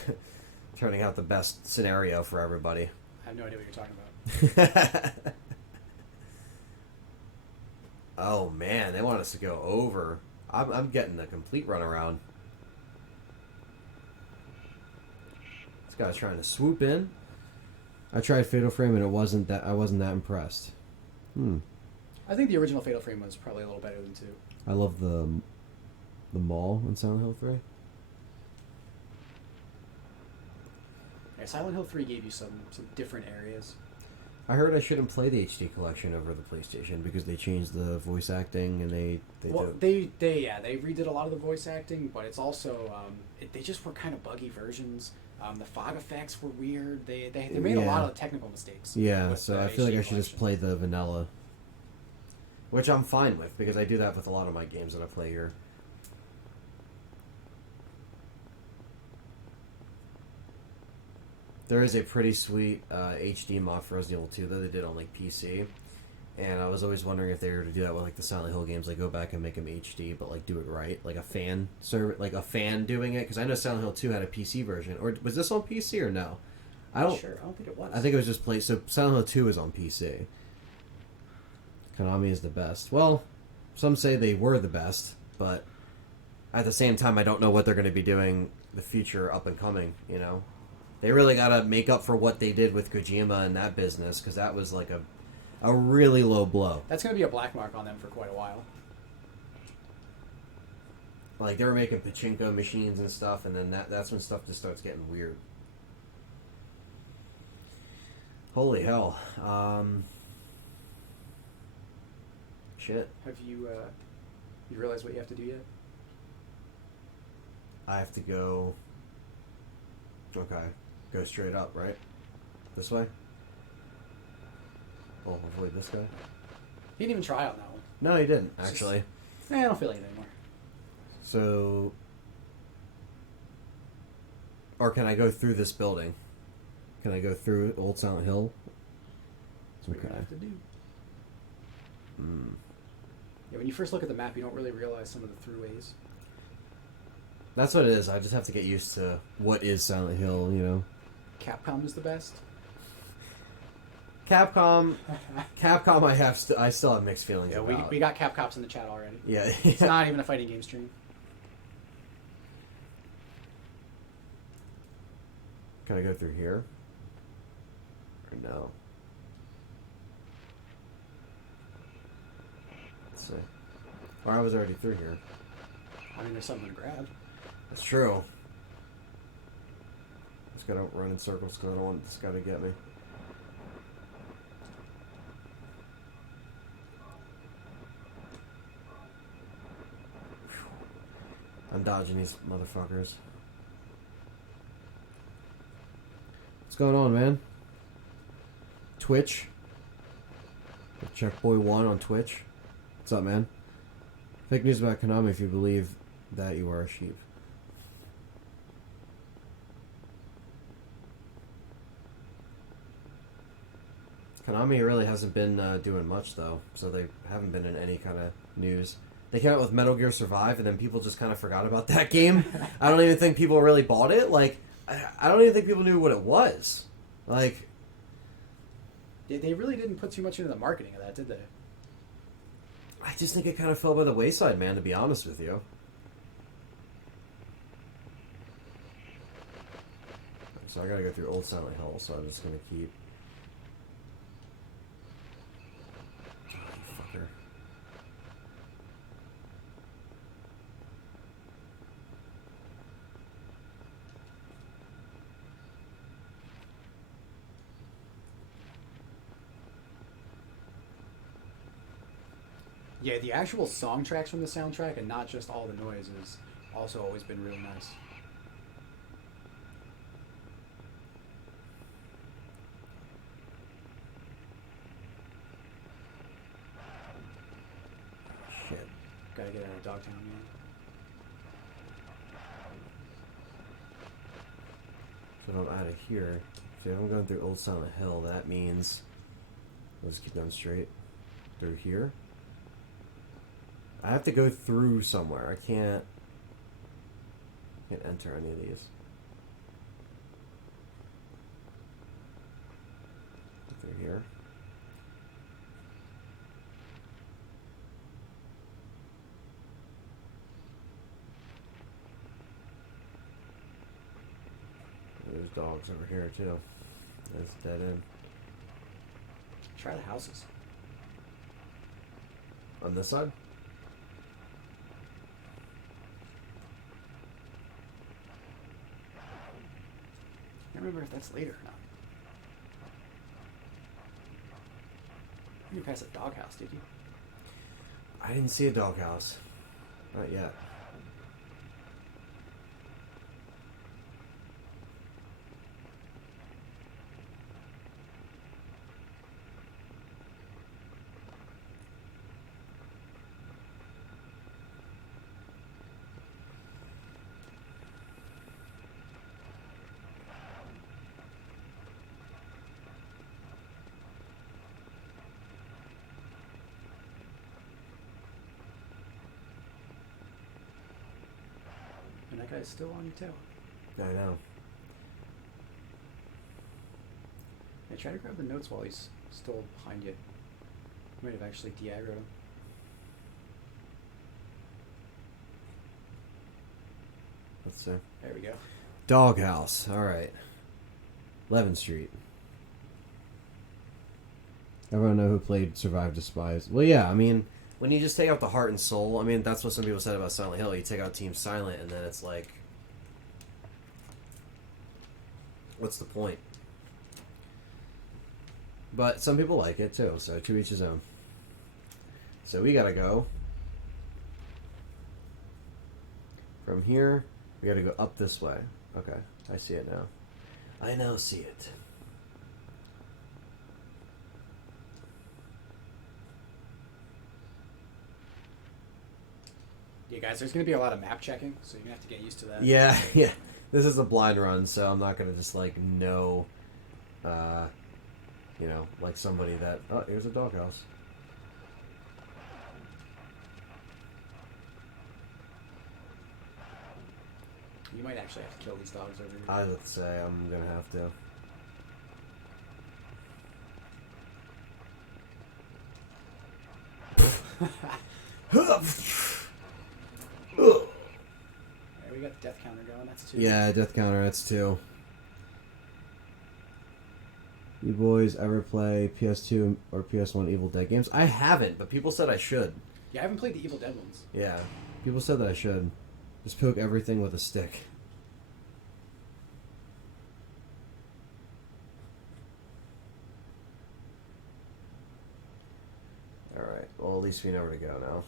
turning out the best scenario for everybody. I have no idea what you're talking about. Oh, man. They want us to go over. I'm getting a complete runaround. This guy's trying to swoop in. I tried Fatal Frame and I wasn't that impressed. I think the original Fatal Frame was probably a little better than 2. I love the mall in Silent Hill 3. Yeah, Silent Hill 3 gave you some different areas. I heard I shouldn't play the HD collection over the PlayStation because they changed the voice acting and they redid a lot of the voice acting, but it's also they just were kind of buggy versions. The fog effects were weird. They made a lot of technical mistakes. Yeah, with so the I feel like HD I should just collection. play the vanilla, which I'm fine with because I do that with a lot of my games that I play here. There is a pretty sweet HD mod for Resident Evil 2 that they did on like PC, and I was always wondering if they were to do that with like the Silent Hill games, like go back and make them HD, but like do it right, like a fan doing it. Because I know Silent Hill 2 had a PC version, or was this on PC or no? I don't think it was. I think it was just play. So Silent Hill 2 is on PC. Konami is the best. Well, some say they were the best, but at the same time, I don't know what they're going to be doing the future up and coming. You know, they really got to make up for what they did with Kojima and that business, because that was like a really low blow. That's going to be a black mark on them for quite a while. Like they were making pachinko machines and stuff, and then that's when stuff just starts getting weird. Holy hell. Shit. Have you realized what you have to do yet? I have to go... Okay. Go straight up, right? This way? Oh, avoid this guy? He didn't even try on that one. No, he didn't, actually. I don't feel like it anymore. So... Or can I go through this building? Can I go through Old Silent Hill? That's what you're going to have to do. Hmm. Yeah, when you first look at the map, you don't really realize some of the throughways. That's what it is. I just have to get used to what is Silent Hill, you know? Capcom is the best. Capcom, I still have mixed feelings Yeah, about. we got Capcops in the chat already. Yeah. It's not even a fighting game stream. Can I go through here? Or no? Let's see. Or I was already through here. I mean, there's something to grab. That's true. Just gotta run in circles because I don't want this guy to get me. I'm dodging these motherfuckers. What's going on, man? Twitch? Checkboy1 on Twitch. What's up, man? Fake news about Konami if you believe that you are a sheep. Konami really hasn't been doing much, though, so they haven't been in any kind of news. They came out with Metal Gear Survive, and then people just kind of forgot about that game. I don't even think people really bought it. Like, I don't even think people knew what it was. Like, They really didn't put too much into the marketing of that, did they? I just think it kind of fell by the wayside, man, to be honest with you. So I gotta go through Old Silent Hill, so I'm just gonna keep... Oh, you fucker. Yeah, the actual song tracks from the soundtrack and not just all the noise has also always been real nice. Shit. Gotta get out of Dogtown, man. So if I'm out of here, so if I'm going through Old Silent Hill, that means... I'll just keep going straight. Through here? I have to go through somewhere. I can't enter any of these. Through here. There's dogs over here too. That's dead end. Try the houses. On this side? I can't remember if that's later or not. You passed a doghouse, did you? I didn't see a doghouse. Not yet. And that guy's still on your tail. I know. Yeah, try to grab the notes while he's still behind you. Might have actually de-aggroed him. Let's see. There we go. Doghouse. All right. 11th Street. Everyone know who played Survive Despise. Well, yeah, I mean, when you just take out the heart and soul, I mean, that's what some people said about Silent Hill. You take out Team Silent, and then it's like, what's the point? But some people like it, too, so to each his own. So we gotta go. From here, we gotta go up this way. Okay, I see it now. I now see it. Yeah, guys, there's going to be a lot of map checking, so you're going to have to get used to that. Yeah, yeah. This is a blind run, so I'm not gonna just like know, you know, like somebody that. Oh, here's a doghouse. You might actually have to kill these dogs over here. I would say I'm gonna have to. Alright, we got the death counter going. That's 2. Yeah, death counter. That's 2. You boys ever play PS2 or PS1 Evil Dead games? I haven't, but people said I should. Yeah, I haven't played the Evil Dead ones. Yeah, people said that I should. Just poke everything with a stick. Alright, well at least we know where to go now.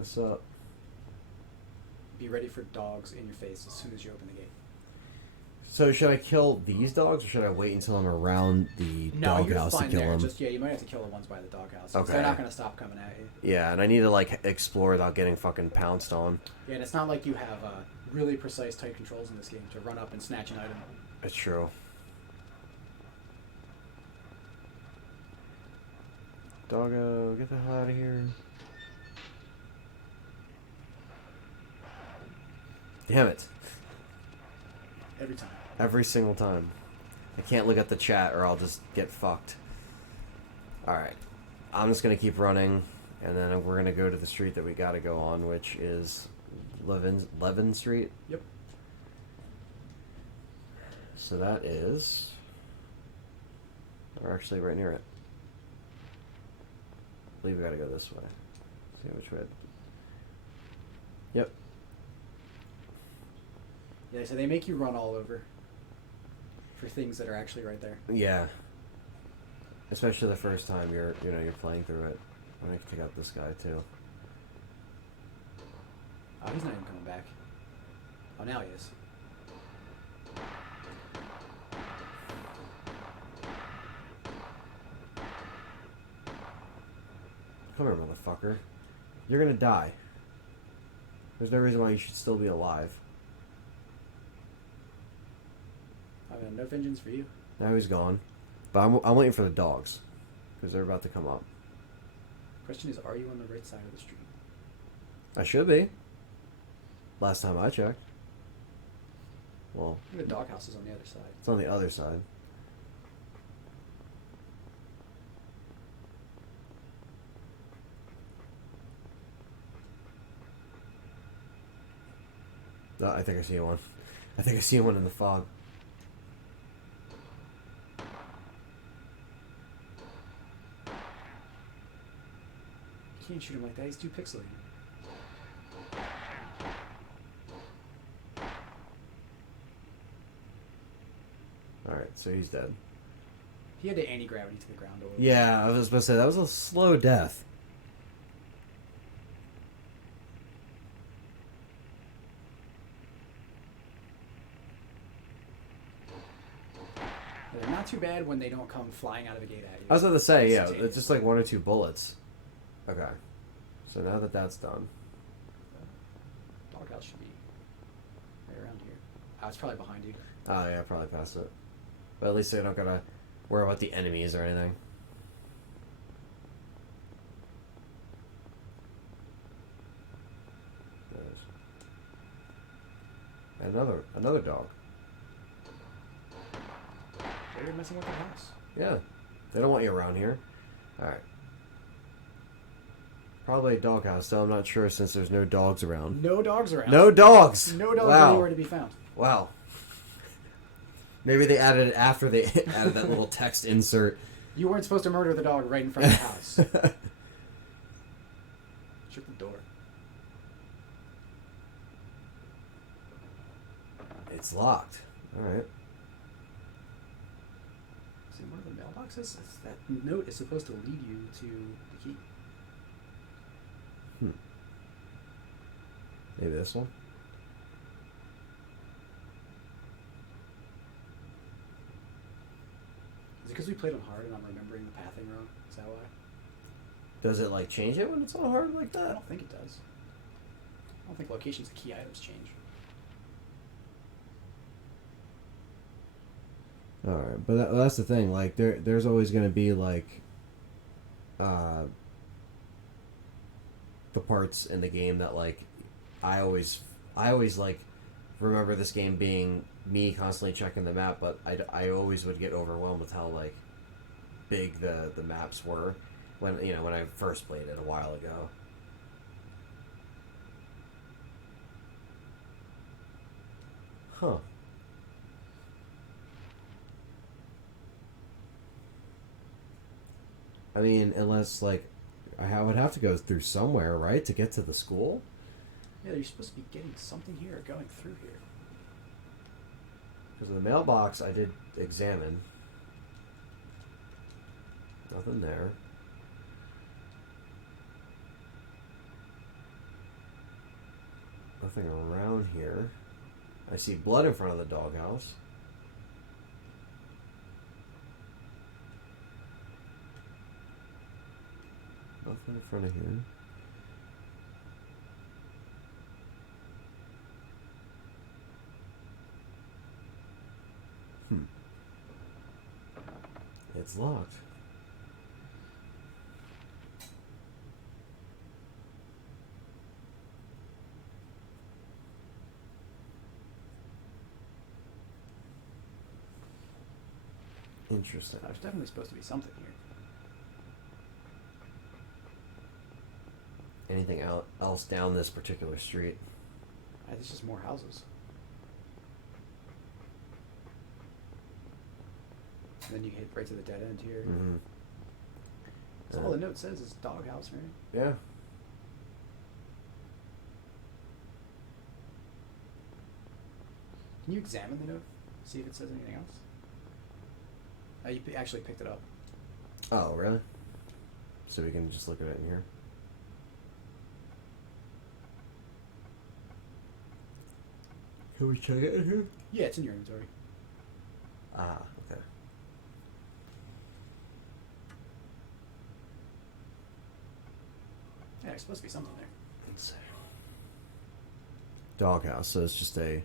What's up? Be ready for dogs in your face as soon as you open the gate. So should I kill these dogs, or should I wait until I'm around the doghouse to kill them? Just you might have to kill the ones by the doghouse. Okay. They're not going to stop coming at you. Yeah, and I need to like explore without getting fucking pounced on. Yeah, and it's not like you have really precise, tight controls in this game to run up and snatch an item. It's true. Doggo, get the hell out of here. Damn it. Every time. Every single time. I can't look at the chat or I'll just get fucked. Alright. I'm just going to keep running, and then we're going to go to the street that we got to go on, which is Levin Street. Yep. So that is... We're actually right near it. I believe we got to go this way. See which way. Yep. Yeah, so they make you run all over for things that are actually right there. Yeah. Especially the first time you're playing through it. I'm gonna pick up this guy too. Oh, he's not even coming back. Oh, now he is. Come here, motherfucker. You're gonna die. There's no reason why you should still be alive. I mean, no vengeance for you. Now he's gone. But I'm waiting for the dogs. Because they're about to come up. Question is, are you on the right side of the street? I should be. Last time I checked. Well, I think the doghouse is on the other side. it's on the other side. No, I think I see one. I think I see one in the fog. You can't shoot him like that. He's too pixelated. Alright, so he's dead. He had to anti-gravity to the ground a little bit. Yeah, I was about to say, that was a slow death. They're not too bad when they don't come flying out of the gate at you. I was about to say, yeah, it's just like 1 or 2 bullets. Okay. So now that that's done. Doghouse should be right around here. Oh, it's probably behind you. Oh, yeah, probably past it. But at least I don't gotta worry about the enemies or anything. There's another dog. They're messing with the house. Yeah. They don't want you around here. Alright. Probably a doghouse, though I'm not sure since there's no dogs around. No dogs around. No dogs! No dogs Wow. anywhere to be found. Wow. Maybe they added it after they added that little text insert. You weren't supposed to murder the dog right in front of the house. Shut the door. It's locked. Alright. See, one of the mailboxes, that note is supposed to lead you to the key. Maybe this one? Is it because we played on hard and I'm remembering the pathing wrong? Is that why? Does it, like, change it when it's on hard like I that? don't think it does. I don't think locations of key items change. Alright, but that's the thing. Like, there's always going to be, like, the parts in the game that, like, I always like, remember this game being me constantly checking the map, but I always would get overwhelmed with how, like, big the maps were when I first played it a while ago. Huh. I mean, unless, like, I would have to go through somewhere, right, to get to the school? Yeah, you're supposed to be getting something here or going through here. Because the mailbox I did examine. Nothing there. Nothing around here. I see blood in front of the doghouse. Nothing in front of here. It's locked. Interesting. There's definitely supposed to be something here. Anything else down this particular street? It's just more houses. And then you hit right to the dead end here. Mm-hmm. That's all the note says is doghouse, right? Yeah. Can you examine the note? See if it says anything else? You actually picked it up. Oh, really? So we can just look at it in here? Can we check it in here? Yeah, it's in your inventory. Ah, okay. Yeah, there's supposed to be something there. Let's see. Doghouse, so it's just a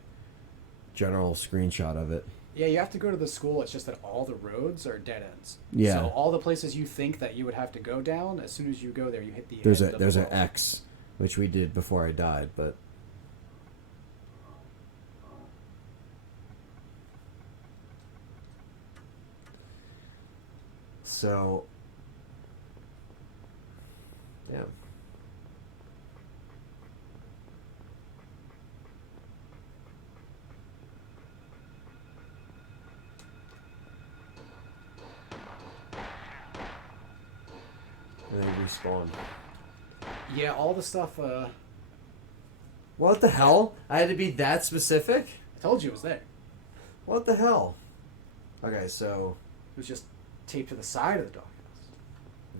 general screenshot of it. Yeah, you have to go to the school. It's just that all the roads are dead ends. Yeah. So all the places you think that you would have to go down, as soon as you go there, you hit the There's end a of there's the an world. X, which we did before I died, but so yeah. And then respawn. Yeah, all the stuff. What the hell? I had to be that specific? I told you it was there. What the hell? Okay, so It was just taped to the side of the doghouse.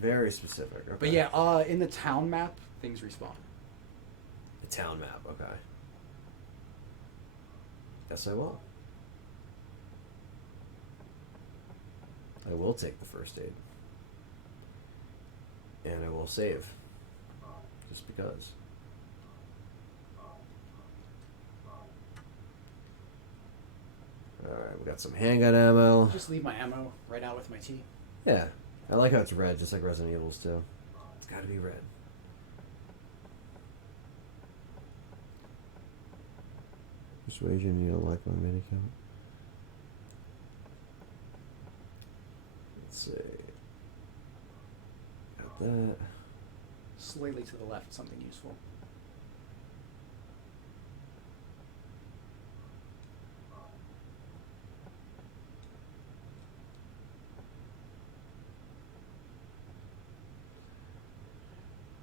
very specific. Okay. But yeah, in the town map, things respawn. The town map, okay. Yes, I will. I will take the first aid. And I will save. Just because. Alright, we got some handgun ammo. Just leave my ammo right out with my tea. Yeah. I like how it's red, just like Resident Evil's too. It's gotta be red. Persuasion, you don't like my minicamp? Let's see. Got that. Slightly to the left, something useful.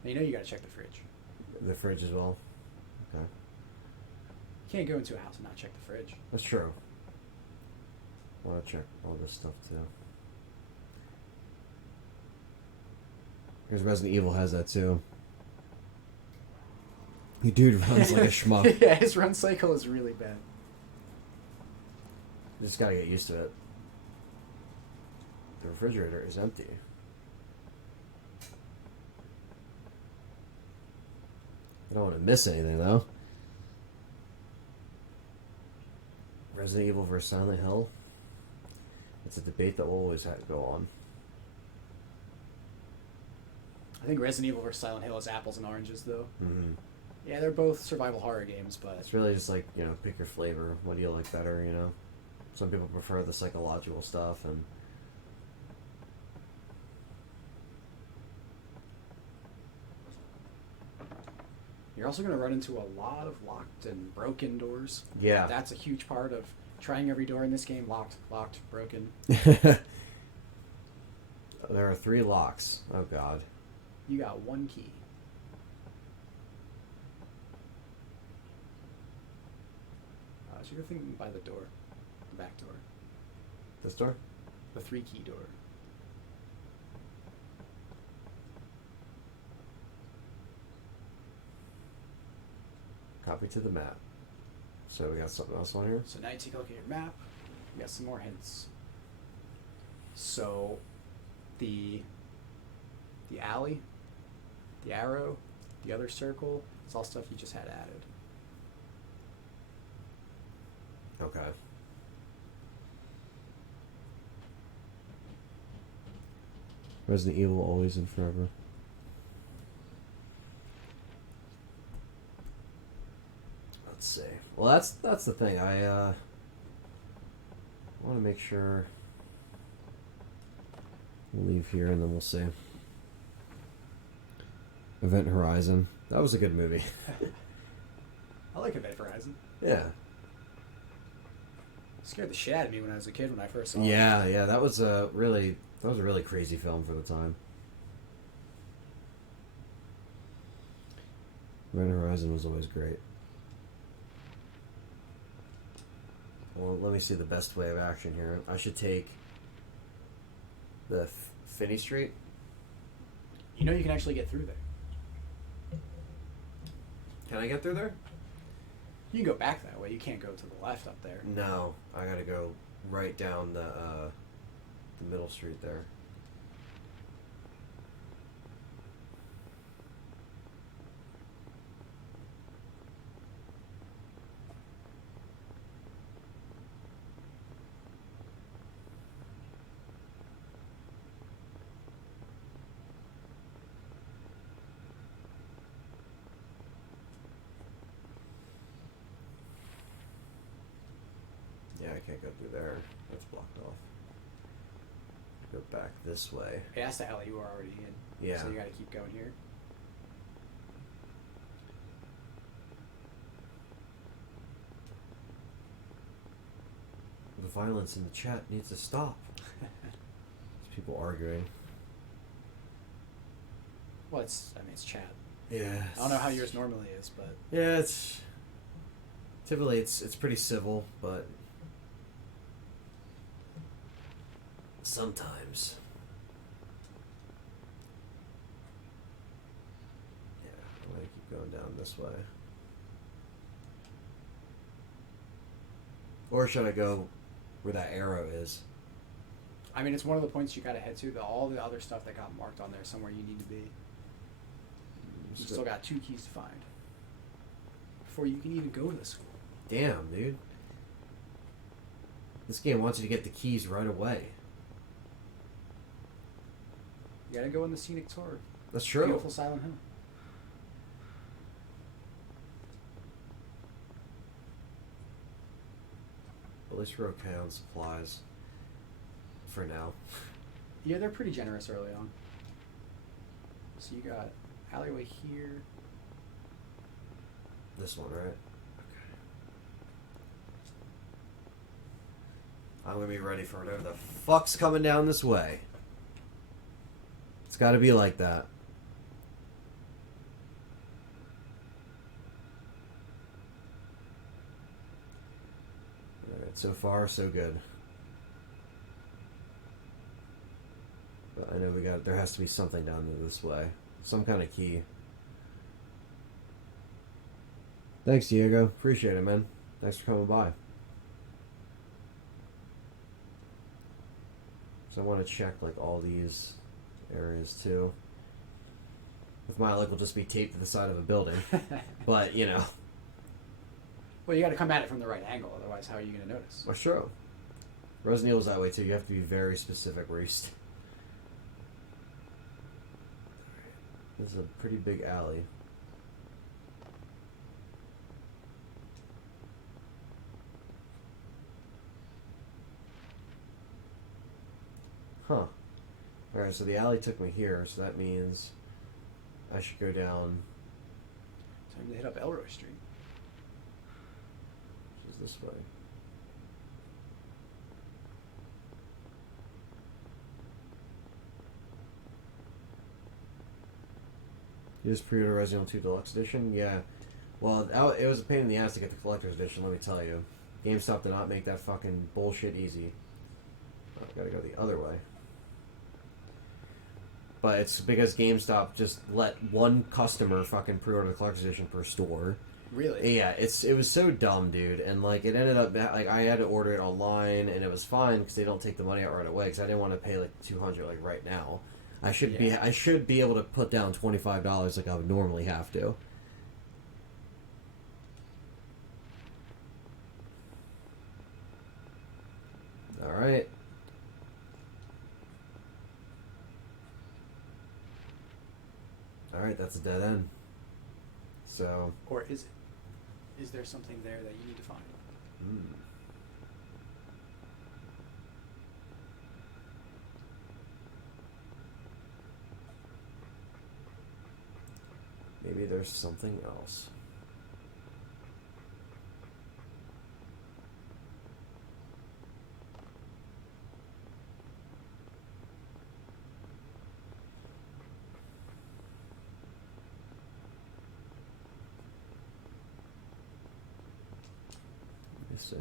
Now, you know you gotta check the fridge. The fridge as well. Okay. You can't go into a house and not check the fridge. That's true. I want to check all this stuff too. Because Resident Evil has that too. The dude runs like a schmuck. Yeah, his run cycle is really bad. You just gotta get used to it. The refrigerator is empty. I don't want to miss anything though. Resident Evil vs. Silent Hill. It's a debate that will always have to go on. I think Resident Evil vs. Silent Hill is apples and oranges, though. Mm-hmm. Yeah, they're both survival horror games, but It's really just like, you know, pick your flavor. What do you like better, you know? Some people prefer the psychological stuff, and you're also going to run into a lot of locked and broken doors. yeah. That's a huge part of trying every door in this game. Locked, broken. There are 3 locks. Oh god. You got one key. So you're thinking by the door. The back door. This door? The 3-key door. Copy to the map. So we got something else on here? So now you take a look at your map. We got some more hints. So, the alley, the arrow, the other circle, it's all stuff you just had added. Okay. Resident Evil always and forever. Let's see. Well, that's the thing. I want to make sure. We'll leave here and then we'll see. Event Horizon. That was a good movie. I like Event Horizon. Yeah. It scared the shit out of me when I was a kid when I first saw it. Yeah. That was a really crazy film for the time. Event Horizon was always great. Well, let me see the best way of action here. I should take the Finney Street. You know you can actually get through there. Can I get through there? You can go back that way. You can't go to the left up there. No, I gotta go right down the middle street there. Yeah, I can't go through there. That's blocked off. Go back this way. Yeah, that's the alley you were already in. Yeah. So you gotta keep going here. The violence in the chat needs to stop. There's people arguing. Well, it's chat. Yeah. I don't know how yours normally is, but Yeah, it's typically it's pretty civil, but sometimes. Yeah, I'm gonna keep going down this way. Or should I go where that arrow is? I mean, it's one of the points you gotta head to. All the other stuff that got marked on there, somewhere you need to be. You still got 2 keys to find before you can even go to the school. Damn, dude. This game wants you to get the keys right away. You gotta go on the scenic tour. That's true. Beautiful Silent Hill. At least we're okay on supplies. For now. Yeah, they're pretty generous early on. So you got alleyway here. This one, right? Okay. I'm gonna be ready for whatever the fuck's coming down this way. It's gotta be like that. Alright, so far, so good. But I know there has to be something down this way. Some kind of key. Thanks, Diego. Appreciate it, man. Thanks for coming by. So I want to check, like, all these areas, too. With my luck, will just be taped to the side of a building. But, you know. Well, you gotta come at it from the right angle, otherwise how are you gonna notice? That's true. Resident Evil's that way, too. You have to be very specific where you stand. This is a pretty big alley. Huh. Alright, so the alley took me here, so that means I should go down. Time to hit up Elroy Street. Which is this way. You just pre-order Resident Evil 2 Deluxe Edition? Yeah. Well, it was a pain in the ass to get the Collector's Edition, let me tell you. GameStop did not make that fucking bullshit easy. Oh, I gotta go the other way. But it's because GameStop just let one customer fucking pre-order the Collector's Edition per store. Really? Yeah, it was so dumb, dude, and like it ended up like I had to order it online, and it was fine because they don't take the money out right away because I didn't want to pay like $200 like right now. I should be able to put down $25 like I would normally have to. All right. All right, that's a dead end. So. Or is it? Is there something there that you need to find? Maybe there's something else. Let me see.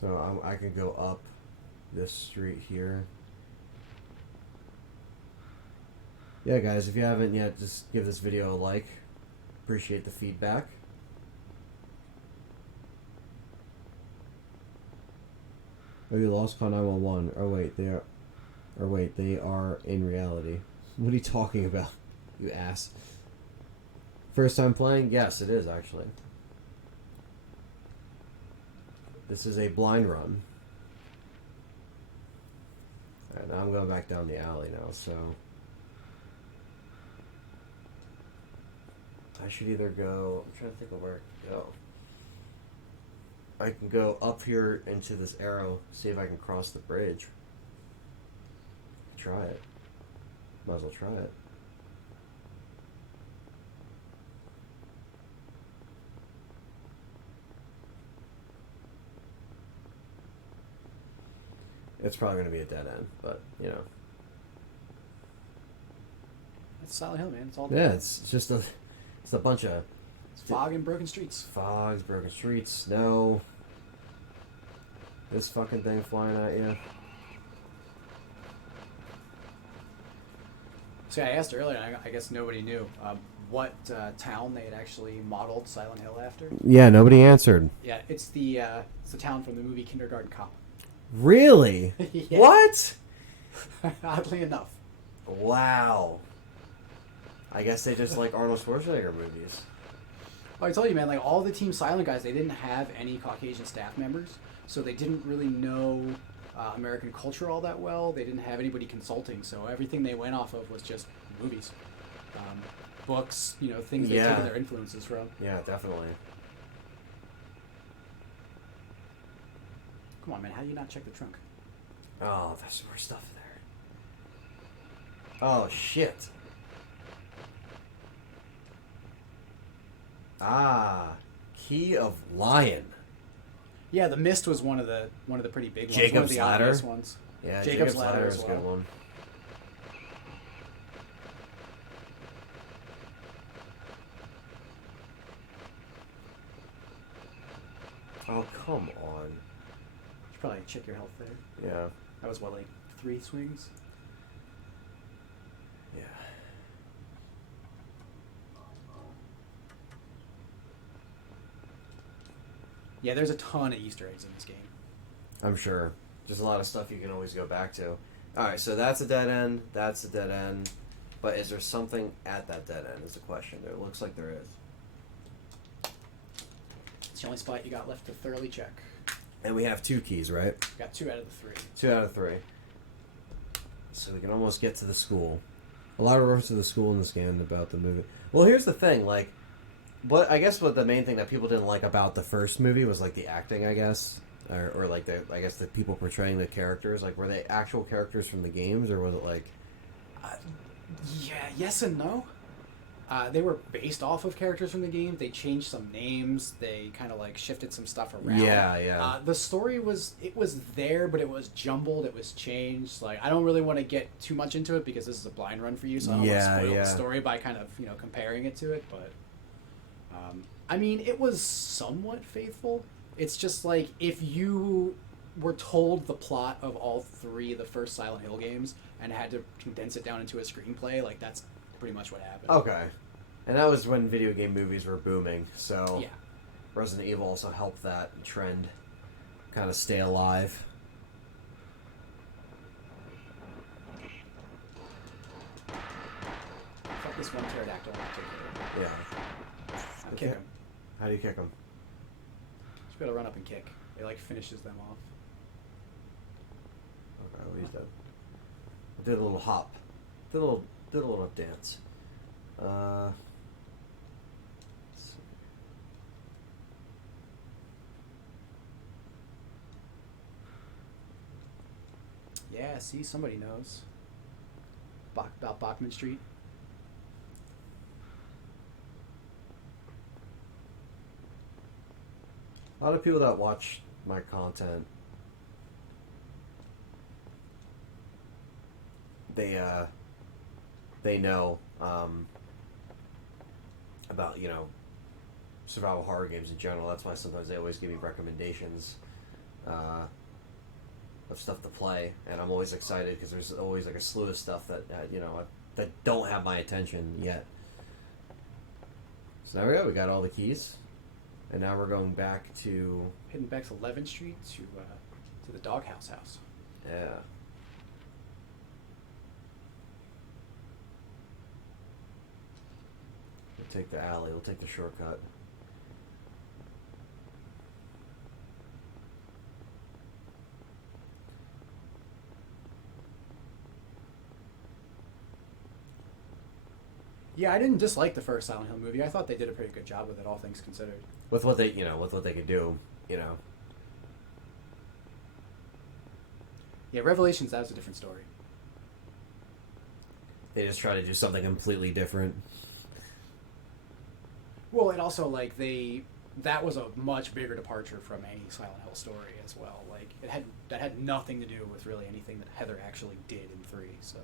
So I can go up this street here. Yeah, guys, if you haven't yet, just give this video a like. Appreciate the feedback. Oh, you lost call 911. Oh wait, they are in reality. What are you talking about, you ass? First time playing? Yes, it is actually. This is a blind run. Alright, now I'm going back down the alley now, so I should either go, I'm trying to think of where to go. I can go up here into this arrow, see if I can cross the bridge. Try it. Might as well try it. It's probably going to be a dead end, but, you know. It's Silent Hill, man. It's all Yeah, it's just a bunch of... It's fog and broken streets. Fogs, broken streets, snow. This fucking thing flying at you. See, I asked earlier, and I guess nobody knew what town they had actually modeled Silent Hill after. Yeah, nobody answered. Yeah, it's the town from the movie Kindergarten Cop. Really? Yeah. What? Oddly enough. Wow. I guess they just like Arnold Schwarzenegger movies. Well, I told you, man, like all the Team Silent guys, they didn't have any Caucasian staff members, so they didn't really know American culture all that well. They didn't have anybody consulting, so everything they went off of was just movies, books, you know, things they took their influences from. Yeah, definitely. Come on, man, how do you not check the trunk? Oh, there's more stuff there. Oh, shit. Ah, Key of Lion. Yeah, the Mist was one of the pretty big ones. One of Jacob's the Ladder. obvious ones. Yeah, Jacob's Ladder is as a good well. one. Oh, come on. You should probably check your health there. Yeah. That was what, like 3 swings? Yeah. Yeah, there's a ton of Easter eggs in this game. I'm sure. Just a lot of stuff you can always go back to. Alright, so that's a dead end. That's a dead end. But is there something at that dead end is the question. It looks like there is. It's the only spot you got left to thoroughly check. And we have 2 keys, right? You got 2 out of the 3. 2 out of 3. So we can almost get to the school. A lot of reference to the school in this game about the movie. Well, here's the thing, like, what the main thing that people didn't like about the first movie was like the acting, I guess, or like the people portraying the characters. Like, were they actual characters from the games, or was it like? Yeah, yes and no. They were based off of characters from the game. They changed some names. They kind of like shifted some stuff around. Yeah. The story was there, but it was jumbled. It was changed. Like, I don't really want to get too much into it because this is a blind run for you, so I don't want to spoil the story by kind of comparing it to it. But I mean, it was somewhat faithful. It's just like if you were told the plot of all three of the first Silent Hill games and had to condense it down into a screenplay, like that's pretty much what happened. Okay. And that was when video game movies were booming, so Yeah. Resident Evil also helped that trend kind of stay alive. Fuck this one pterodactyl in particular. Yeah. I'll kick him. How do you kick them? Just be able to run up and kick. It like finishes them off. Okay, well, he's dead. I did a little hop. Did a little dance. Let's see. Yeah, see, somebody knows. About Bachman Street. A lot of people that watch my content, they know about, you know, survival horror games in general. That's why sometimes they always give me recommendations of stuff to play, and I'm always excited because there's always like a slew of stuff that you know, that don't have my attention yet. So there we go. We got all the keys, and now we're going back to Heading back to 11th Street to the doghouse house. yeah. We'll take the alley. We'll take the shortcut. Yeah, I didn't dislike the first Silent Hill movie. I thought they did a pretty good job with it, all things considered. With what they, you know, with what they could do, you know. Yeah, Revelations, that was a different story. They just try to do something completely different. Well, and also, like, that was a much bigger departure from any Silent Hill story as well. Like, that had nothing to do with really anything that Heather actually did in 3, so...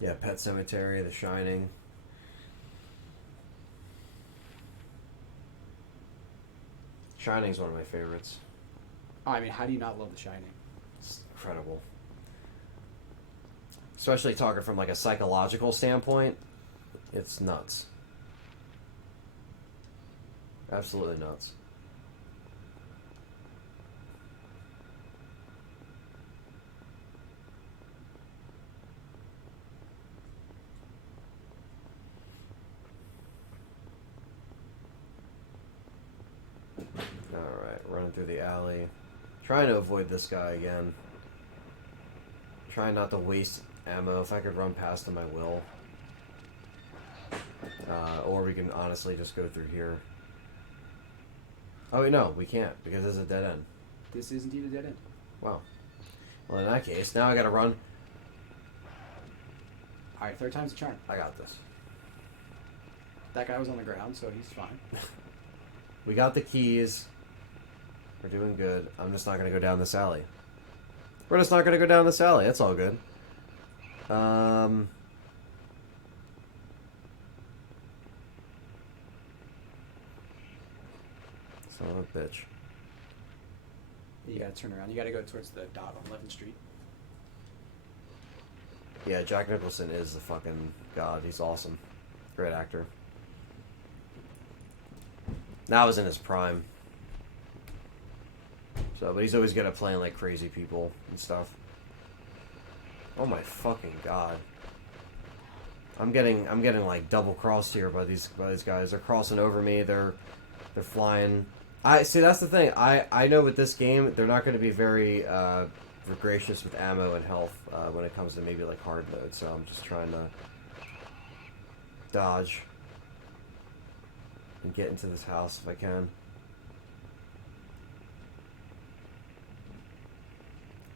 Yeah, Pet Cemetery, The Shining. Shining's one of my favorites. Oh, I mean, how do you not love The Shining? It's incredible. Especially talking from like a psychological standpoint, it's nuts. Absolutely nuts. Alright, running through the alley. Trying to avoid this guy again. Trying not to waste ammo. If I could run past him, I will. Or we can honestly just go through here. Oh wait, no, we can't, because this is a dead end. This is indeed a dead end. Wow. Well, in that case, now I gotta run. Alright, third time's a charm. I got this. That guy was on the ground, so he's fine. We got the keys. We're doing good. I'm just not gonna go down this alley. We're just not gonna go down this alley. That's all good. Son of a bitch. You gotta turn around. You gotta go towards the dot on 11th Street. Yeah, Jack Nicholson is the fucking god. He's awesome. Great actor. Now was in his prime. So, but he's always good at playing like crazy people and stuff. Oh my fucking god. I'm getting like double crossed here by these guys. They're crossing over me. They're flying. I see, that's the thing. I know with this game they're not going to be very gracious with ammo and health when it comes to maybe like hard mode. So I'm just trying to dodge and get into this house if I can.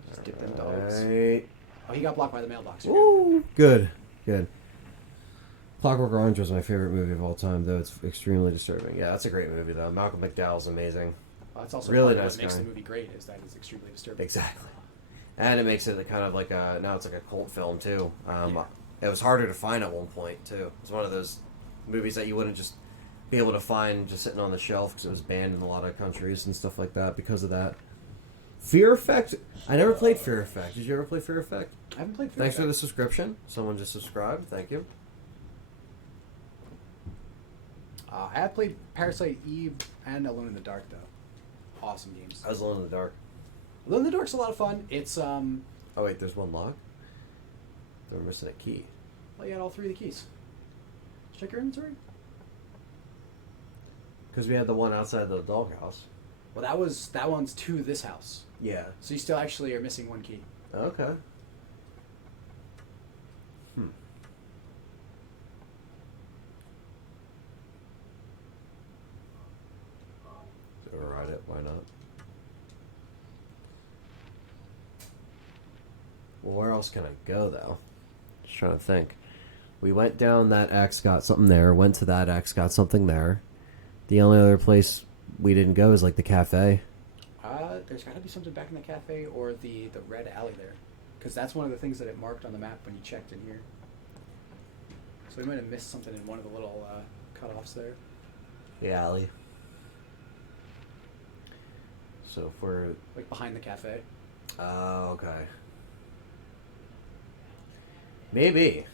Just dip them dogs. Right. Oh, he got blocked by the mailbox. Woo! Good. Clockwork Orange was my favorite movie of all time, though it's extremely disturbing. Yeah, that's a great movie, though. Malcolm McDowell's amazing. Well, that's also Really part of nice what makes guy. the movie great, is that it's extremely disturbing. Exactly. And it makes it kind of like now it's like a cult film, too. Yeah. It was harder to find at one point, too. It's one of those movies that you wouldn't just be able to find just sitting on the shelf because it was banned in a lot of countries and stuff like that because of that. Fear Effect? I never played Fear Effect. Did you ever play Fear Effect? I haven't played Fear Thanks for Effect. the subscription. Someone just subscribed. Thank you. I have played Parasite Eve and Alone in the Dark, though. Awesome games. I was Alone in the Dark. Alone in the Dark's a lot of fun. It's, Oh, wait, there's one lock? They're missing a key. well, you got all 3 of the keys. Check your inventory. Because we had the one outside the doghouse. Well, that one's to this house. Yeah. So you still actually are missing 1 key. Okay. Override it, why not? Well, where else can I go, though? Just trying to think. We went down that X, got something there. Went to that X, got something there. The only other place we didn't go is, like, the cafe. There's got to be something back in the cafe or the red alley there. Because that's one of the things that it marked on the map when you checked in here. So we might have missed something in one of the little cut-offs there. The alley. So if we're... Like behind the cafe. Oh, okay. Maybe.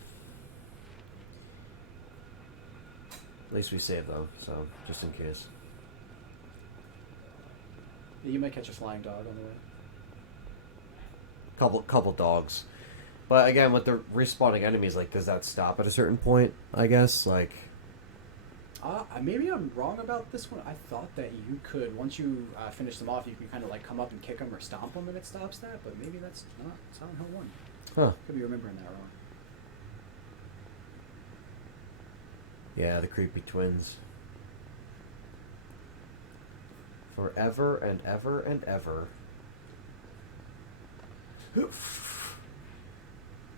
At least we saved them, so just in case. Yeah, you might catch a flying dog on the way. Couple dogs. But again, with the respawning enemies, like, does that stop at a certain point, I guess? Like... Maybe I'm wrong about this one. I thought that you could, once you finish them off, you can kind of like come up and kick them or stomp them and it stops that, but maybe that's not Silent Hill 1. Huh. Could be remembering that wrong. Yeah, the creepy twins. Forever and ever and ever.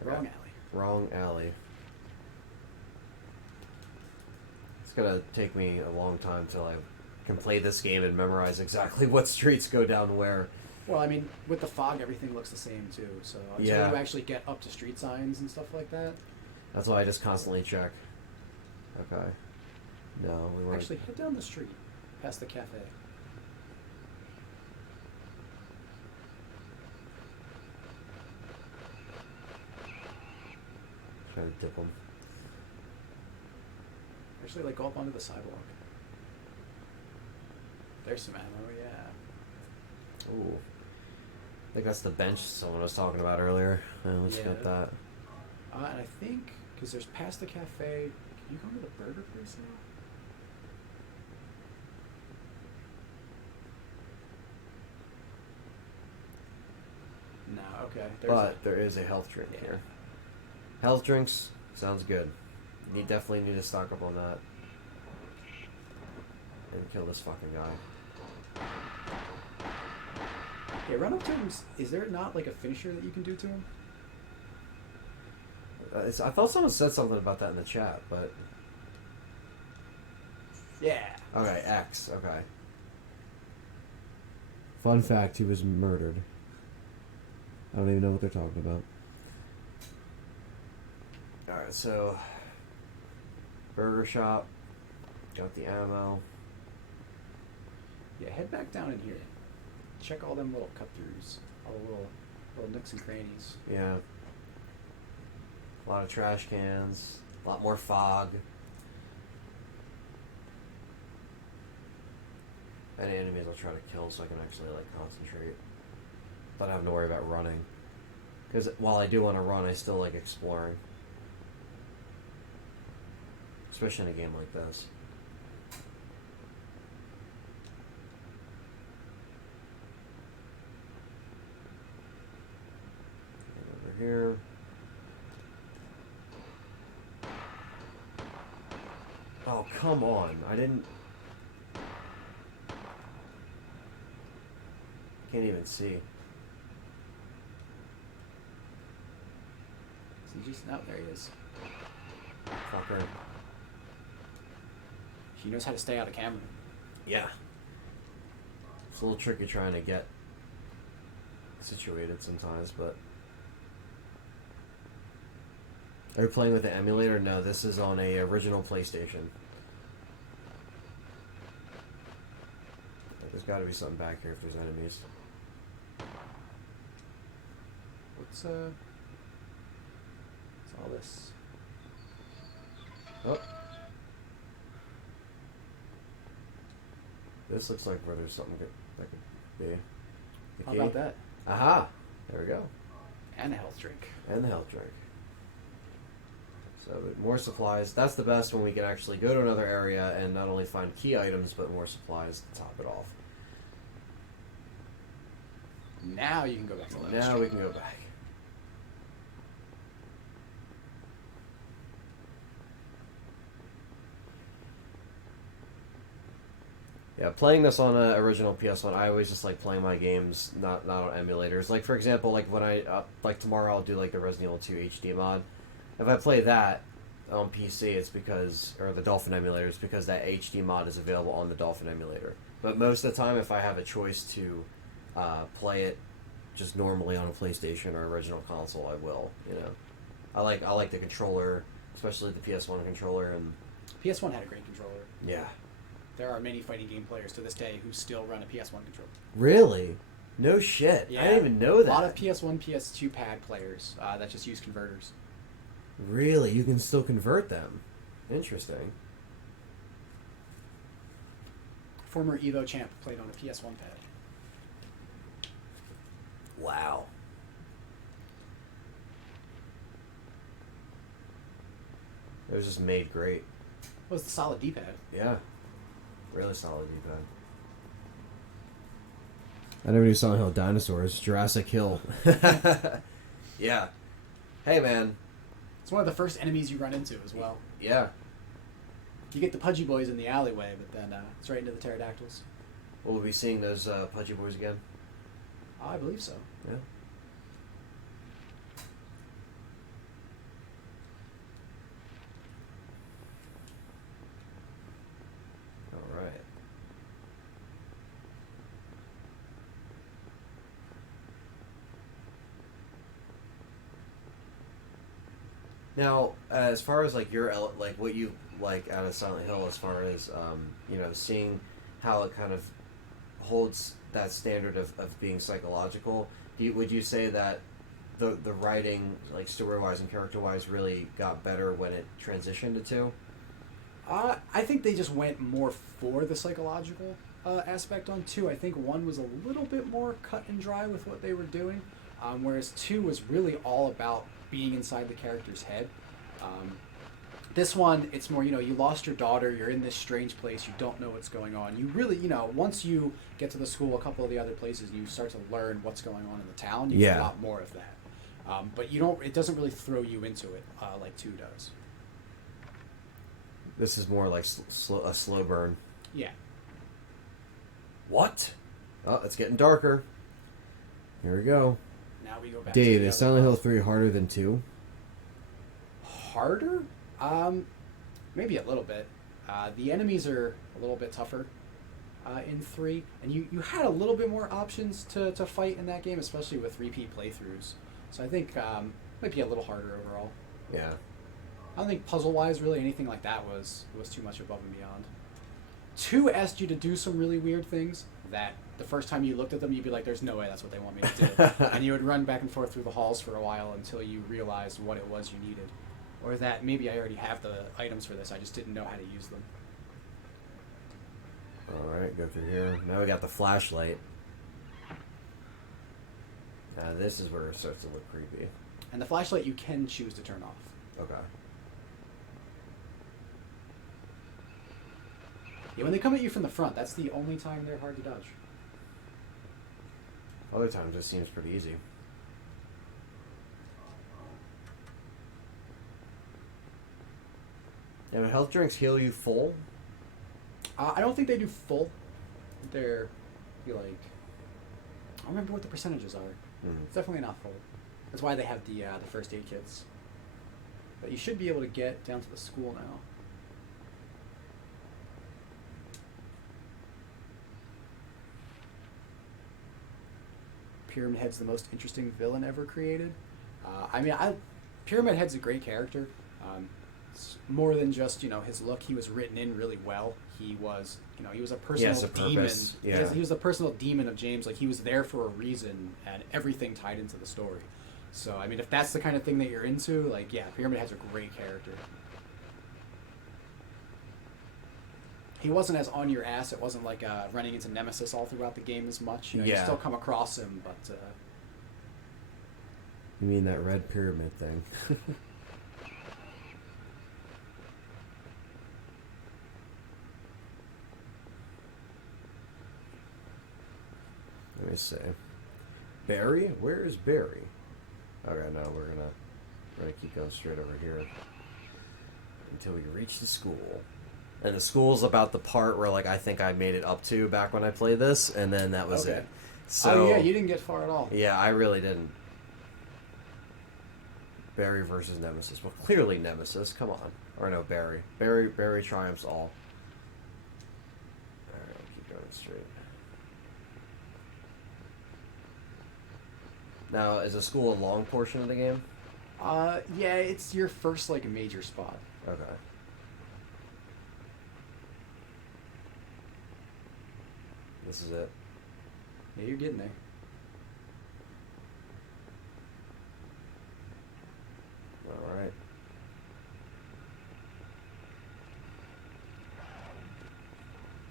Wrong alley. Wrong alley. It's gonna take me a long time till I can play this game and memorize exactly what streets go down where. Well, I mean, with the fog, everything looks the same too. So until Yeah. you actually get up to street signs and stuff like that. That's why I just constantly check. Okay. No, we weren't. Actually, head down the street, past the cafe. Try to dip them. Actually, like go up onto the sidewalk. There's some ammo, yeah. Ooh. I think that's the bench someone was talking about earlier. Let's Yeah. get that. And I think, because there's past the cafe, can you go to the burger place now? No, okay. But there is a health drink Yeah. here. Health drinks sounds good. You definitely need to stock up on that. And kill this fucking guy. Yeah, run up to him. Is there not like a finisher that you can do to him? I thought someone said something about that in the chat, but... Yeah. Okay, X, okay. Fun fact, he was murdered. I don't even know what they're talking about. Alright, so... Burger shop. Got the ammo. Yeah, head back down in here. Check all them little cut-throughs. All the little nooks and crannies. Yeah. A lot of trash cans. A lot more fog. Any enemies I'll try to kill so I can actually, like, concentrate. Don't have to worry about running. Because while I do want to run, I still like exploring. Especially in a game like this. Over here. Oh, come on. I didn't... Can't even see. So you just... Oh, there he is. Fucker. He knows how to stay out of camera. Yeah. It's a little tricky trying to get situated sometimes, but... Are you playing with the emulator? No, this is on a original PlayStation. There's got to be something back here if there's enemies. What's all this? Oh. This looks like where there's something good that could be. The How key. about that? Aha! There we go. And a health drink. And the health drink. So more supplies. That's the best when we can actually go to another area and not only find key items, but more supplies to top it off. Now you can go back to the left. Now we can go back. Yeah, playing this on an original PS1, I always just like playing my games not on emulators. Like for example, like when I like tomorrow I'll do like the Resident Evil 2 HD mod. If I play that on PC, it's because, or the Dolphin emulator, it's because that HD mod is available on the Dolphin emulator. But most of the time, if I have a choice to play it just normally on a PlayStation or original console, I will. You know, I like the controller, especially the PS1 controller, and PS1 had a great controller. yeah. There are many fighting game players to this day who still run a PS1 controller. Really? No shit. Yeah. I didn't even know that. A lot of PS1, PS2 pad players that just use converters. Really? You can still convert them. Interesting. Former Evo champ played on a PS1 pad. Wow. It was just made great. Well, it's the solid D-pad. Yeah. Really solid D-pad. I never knew Silent Hill dinosaurs. Jurassic Hill. Yeah. Hey, man. It's one of the first enemies you run into as well. Yeah. You get the Pudgy Boys in the alleyway, but then it's right into the pterodactyls. Will we be seeing those Pudgy Boys again? I believe so. Yeah. All right. Now, as far as like your like what you like out of Silent Hill, as far as you know, seeing how it kind of holds that standard of being psychological, would you say that the writing, like story wise and character wise, really got better when it transitioned to 2? I think they just went more for the psychological aspect on 2. I think 1 was a little bit more cut and dry with what they were doing, whereas 2 was really all about being inside the character's head. This one, it's more, you lost your daughter, you're in this strange place, you don't know what's going on. You really, once you get to the school, a couple of the other places, you start to learn what's going on in the town. You get a lot more of that. But it doesn't really throw you into it like 2 does. This is more like a slow burn. Yeah. What? Oh, it's getting darker. Here we go. Now we go back Dave, to the is other Silent Hill house. 3 harder than 2? Harder? Maybe a little bit. The enemies are a little bit tougher in 3, and you had a little bit more options to fight in that game, especially with repeat playthroughs. So I think might be a little harder overall. Yeah. I don't think puzzle-wise really anything like that was too much above and beyond. 2 asked you to do some really weird things that the first time you looked at them, you'd be like, there's no way that's what they want me to do. And you would run back and forth through the halls for a while until you realized what it was you needed. Or that maybe I already have the items for this, I just didn't know how to use them. Alright, go through here. Now we got the flashlight. Now this is where it starts to look creepy. And the flashlight you can choose to turn off. Okay. Yeah, when they come at you from the front, that's the only time they're hard to dodge. Other times it seems pretty easy. Now, do health drinks heal you full? I don't think they do full. They're, I don't remember what the percentages are. It's definitely not full. That's why they have the first aid kits. But you should be able to get down to the school now. Pyramid Head's the most interesting villain ever created. I Pyramid Head's a great character. It's more than just his look. He was written in really well. He was he was a personal demon. Purpose. Yeah. He was the personal demon of James. Like he was there for a reason, and everything tied into the story. So I mean, if that's the kind of thing that you're into, like yeah, Pyramid Head's a great character. He wasn't as on your ass. It wasn't like running into Nemesis all throughout the game as much. You still come across him, but. You mean that red pyramid thing? Let me see. Barry? Where is Barry? Okay, no, we're gonna keep going straight over here until we reach the school. And the school's about the part where like I think I made it up to back when I played this, and then that was it. So, oh yeah, you didn't get far at all. Yeah, I really didn't. Barry versus Nemesis. Well, clearly Nemesis. Come on. Or no, Barry. Barry triumphs all. Alright, I'll keep going straight. Now, is the school a long portion of the game? Yeah, it's your first like major spot. Okay. This is it. Yeah, you're getting there. Alright.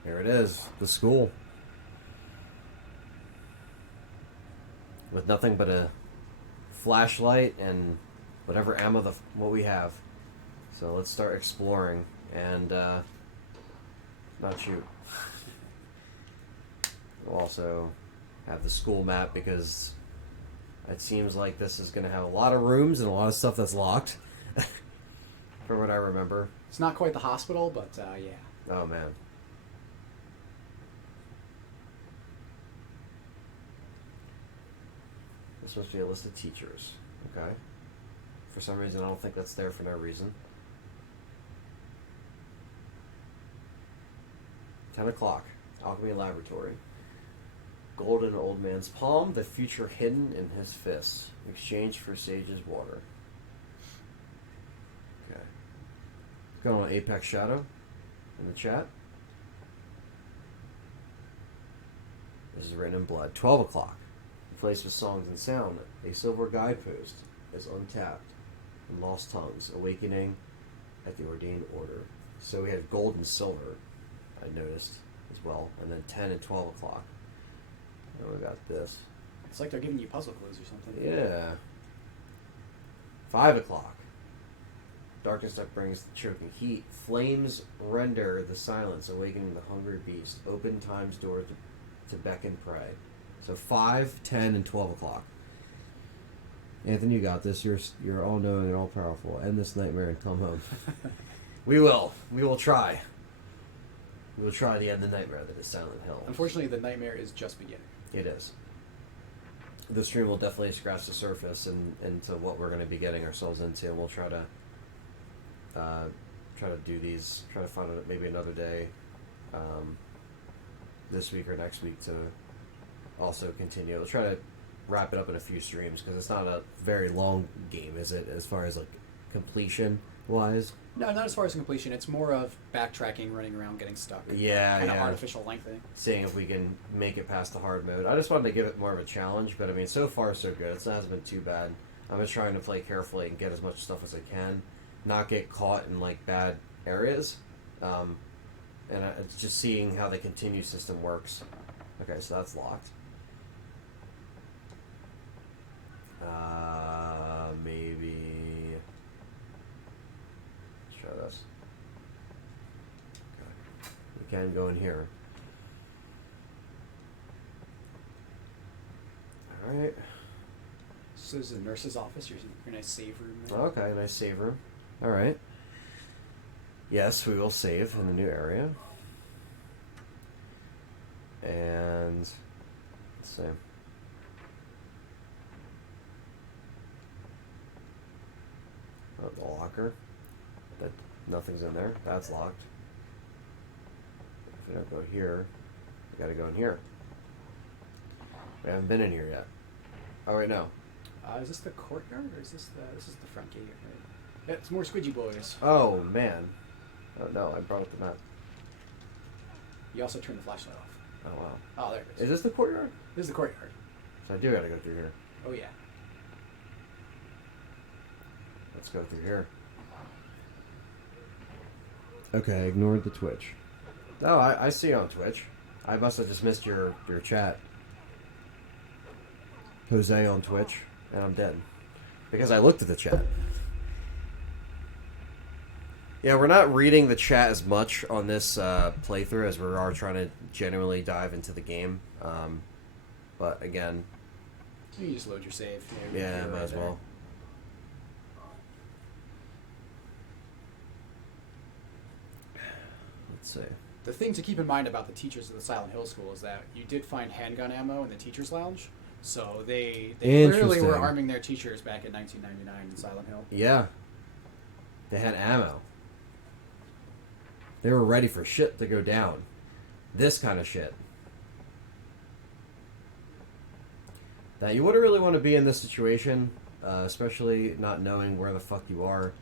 Here it is, the school. With nothing but a flashlight and whatever ammo what we have. So let's start exploring and not shoot. We'll also have the school map because it seems like this is going to have a lot of rooms and a lot of stuff that's locked. From what I remember. It's not quite the hospital, but yeah. Oh, man. This must be a list of teachers. Okay. For some reason, I don't think that's there for no reason. 10 o'clock. Alchemy Laboratory. Gold in an old man's palm, the future hidden in his fist. Exchange for Sage's water. Okay. Going on Apex Shadow in the chat. This is written in blood. 12 o'clock. Replaced with songs and sound. A silver guidepost is untapped. And lost tongues. Awakening at the ordained order. So we had gold and silver, I noticed as well. And then 10 and 12 o'clock. And we got this. It's like they're giving you puzzle clues or something. Yeah. 5 o'clock. Darkness that brings the choking heat. Flames render the silence, awakening the hungry beast. Open time's door to beckon prey. So 5, 10, and 12 o'clock. Anthony, you got this. You're all-knowing and all-powerful. End this nightmare and come home. We will. We will try. We will try to end the nightmare that is Silent Hill. Unfortunately, the nightmare is just beginning. It is. The stream will definitely scratch the surface and into what we're going to be getting ourselves into, and we'll try to do these. Try to find maybe another day, this week or next week to also continue. We'll try to wrap it up in a few streams because it's not a very long game, is it? As far as like completion wise. No, not as far as completion. It's more of backtracking, running around, getting stuck. Yeah, kind of artificial lengthening. Seeing if we can make it past the hard mode. I just wanted to give it more of a challenge, but I mean, so far so good. It hasn't been too bad. I'm just trying to play carefully and get as much stuff as I can, not get caught in like bad areas, and it's just seeing how the continue system works. Okay, so that's locked. Maybe. Let's try this. Okay. We can go in here. Alright. So this is the nurse's office, your nice save room there. Okay, nice save room. Alright. Yes, we will save in the new area. And let's see. Oh, the locker. That nothing's in there. That's locked. If we don't go here, we gotta go in here. We haven't been in here yet. Oh wait, no. Is this the courtyard or is this the front gate? Right? Yeah, it's more squidgy boys. Oh, man. Oh, no, I brought up the map. You also turn the flashlight off. Oh, wow. Oh, there it is. Is this the courtyard? This is the courtyard. So I do gotta go through here. Oh, yeah. Let's go through here. Okay, I ignored the Twitch. Oh, I see you on Twitch. I must have just missed your chat. Jose on Twitch, and I'm dead. Because I looked at the chat. Yeah, we're not reading the chat as much on this playthrough as we are trying to genuinely dive into the game. But again... You can just load your save. Yeah, might as well. Let's see. The thing to keep in mind about the teachers of the Silent Hill School is that you did find handgun ammo in the teacher's lounge. So they clearly were arming their teachers back in 1999 in Silent Hill. Yeah. They had ammo. They were ready for shit to go down. This kind of shit. Now, you wouldn't really want to be in this situation, especially not knowing where the fuck you are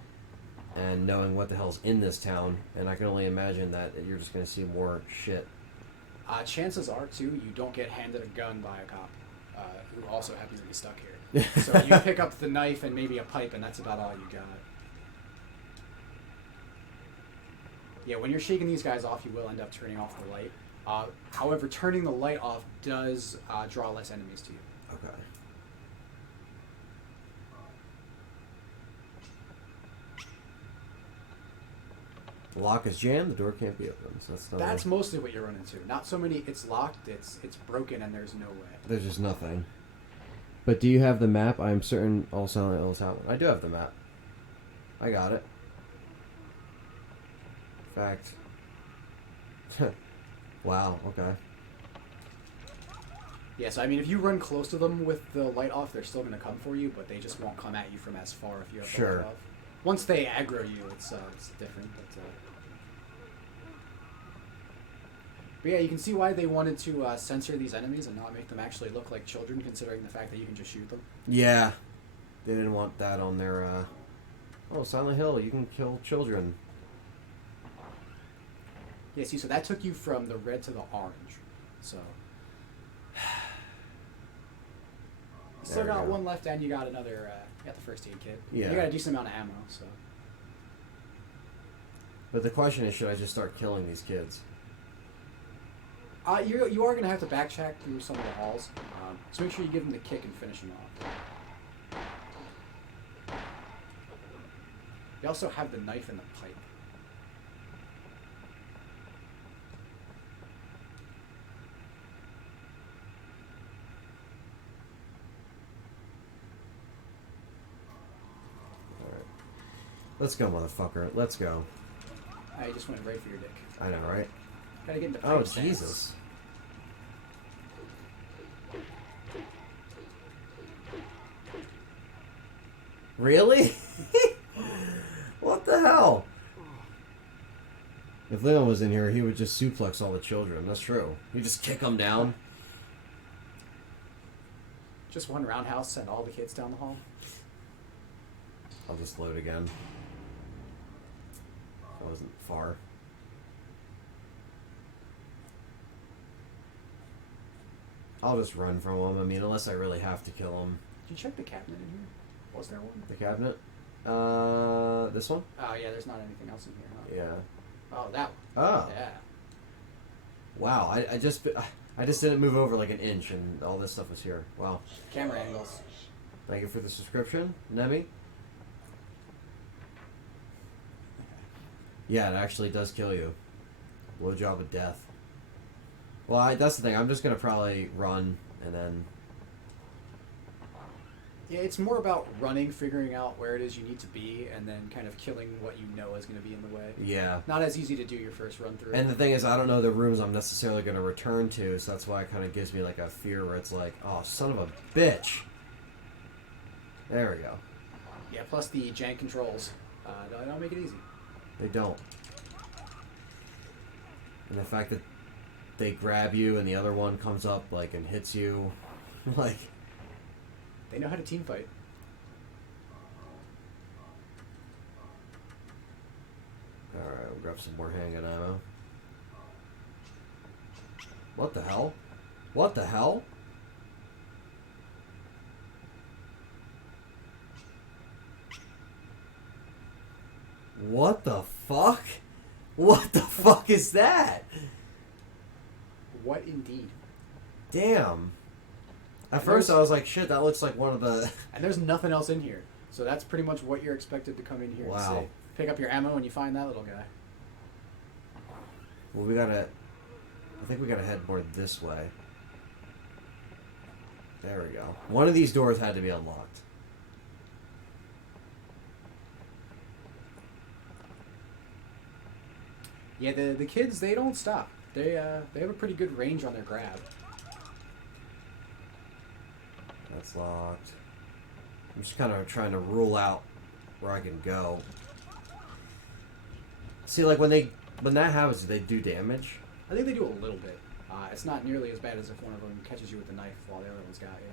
and knowing what the hell's in this town. And I can only imagine that you're just going to see more shit. Chances are, too, you don't get handed a gun by a cop who also happens to be stuck here. So you pick up the knife and maybe a pipe, and that's about all you got. Yeah, when you're shaking these guys off, you will end up turning off the light. However, turning the light off does draw less enemies to you. Okay. The lock is jammed, the door can't be opened. So that's mostly what you run into. Not so many, it's locked, it's broken, and there's no way. There's just nothing. But do you have the map? I'm certain all Silent Hills have one. I do have the map. I got it. In fact. Wow, okay. Yeah, so I mean, if you run close to them with the light off, they're still going to come for you, but they just won't come at you from as far if you have the light off. Once they aggro you, it's different. But yeah, you can see why they wanted to censor these enemies and not make them actually look like children, considering the fact that you can just shoot them. Yeah. They didn't want that on their, Oh, Silent Hill, you can kill children. Yeah, see, so that took you from the red to the orange. So... You still got one left, and you got another, you got the first aid kit. Yeah. You got a decent amount of ammo, so... But the question is, should I just start killing these kids? You are going to have to backtrack through some of the halls. So make sure you give them the kick and finish them off. You also have the knife and the pipe. Alright. Let's go, motherfucker. Let's go. I just went right for your dick. I know, right? Gotta get into Oh, pipe stance. Jesus. Really? What the hell? If Leon was in here, he would just suplex all the children. That's true. You just kick them down. Just one roundhouse, send all the kids down the hall. I'll just load again. That wasn't far. I'll just run from them. I mean, unless I really have to kill them. Did you check the cabinet in here? Was there one? The cabinet? This one? Oh, yeah, there's not anything else in here, huh? Yeah. Oh, that one. Oh. Yeah. Wow, I just didn't move over like an inch and all this stuff was here. Wow. Camera angles. Thank you for the subscription, Nemi. Yeah, it actually does kill you. Blowjob of death. Well, that's the thing. I'm just going to probably run and then... Yeah, it's more about running, figuring out where it is you need to be, and then kind of killing what you know is going to be in the way. Yeah. Not as easy to do your first run through. And the thing is, I don't know the rooms I'm necessarily going to return to, so that's why it kind of gives me like a fear where it's like, oh, son of a bitch. There we go. Yeah, plus the jank controls. They don't make it easy. They don't. And the fact that they grab you and the other one comes up like and hits you, like... They know how to team fight. Alright, we'll grab some more handgun ammo. What the hell? What the hell? What the fuck? What the fuck is that? What indeed? Damn. At And first there's- I was like, shit, that looks like one of the... And there's nothing else in here. So that's pretty much what you're expected to come in here and Wow. say. Pick up your ammo when you find that little guy. Well, we gotta... I think we gotta head more this way. There we go. One of these doors had to be unlocked. Yeah, the kids, they don't stop. They have a pretty good range on their grab. That's locked. I'm just kind of trying to rule out where I can go. See, like when that happens, do they do damage? I think they do a little bit. It's not nearly as bad as if one of them catches you with a knife while the other one's got you.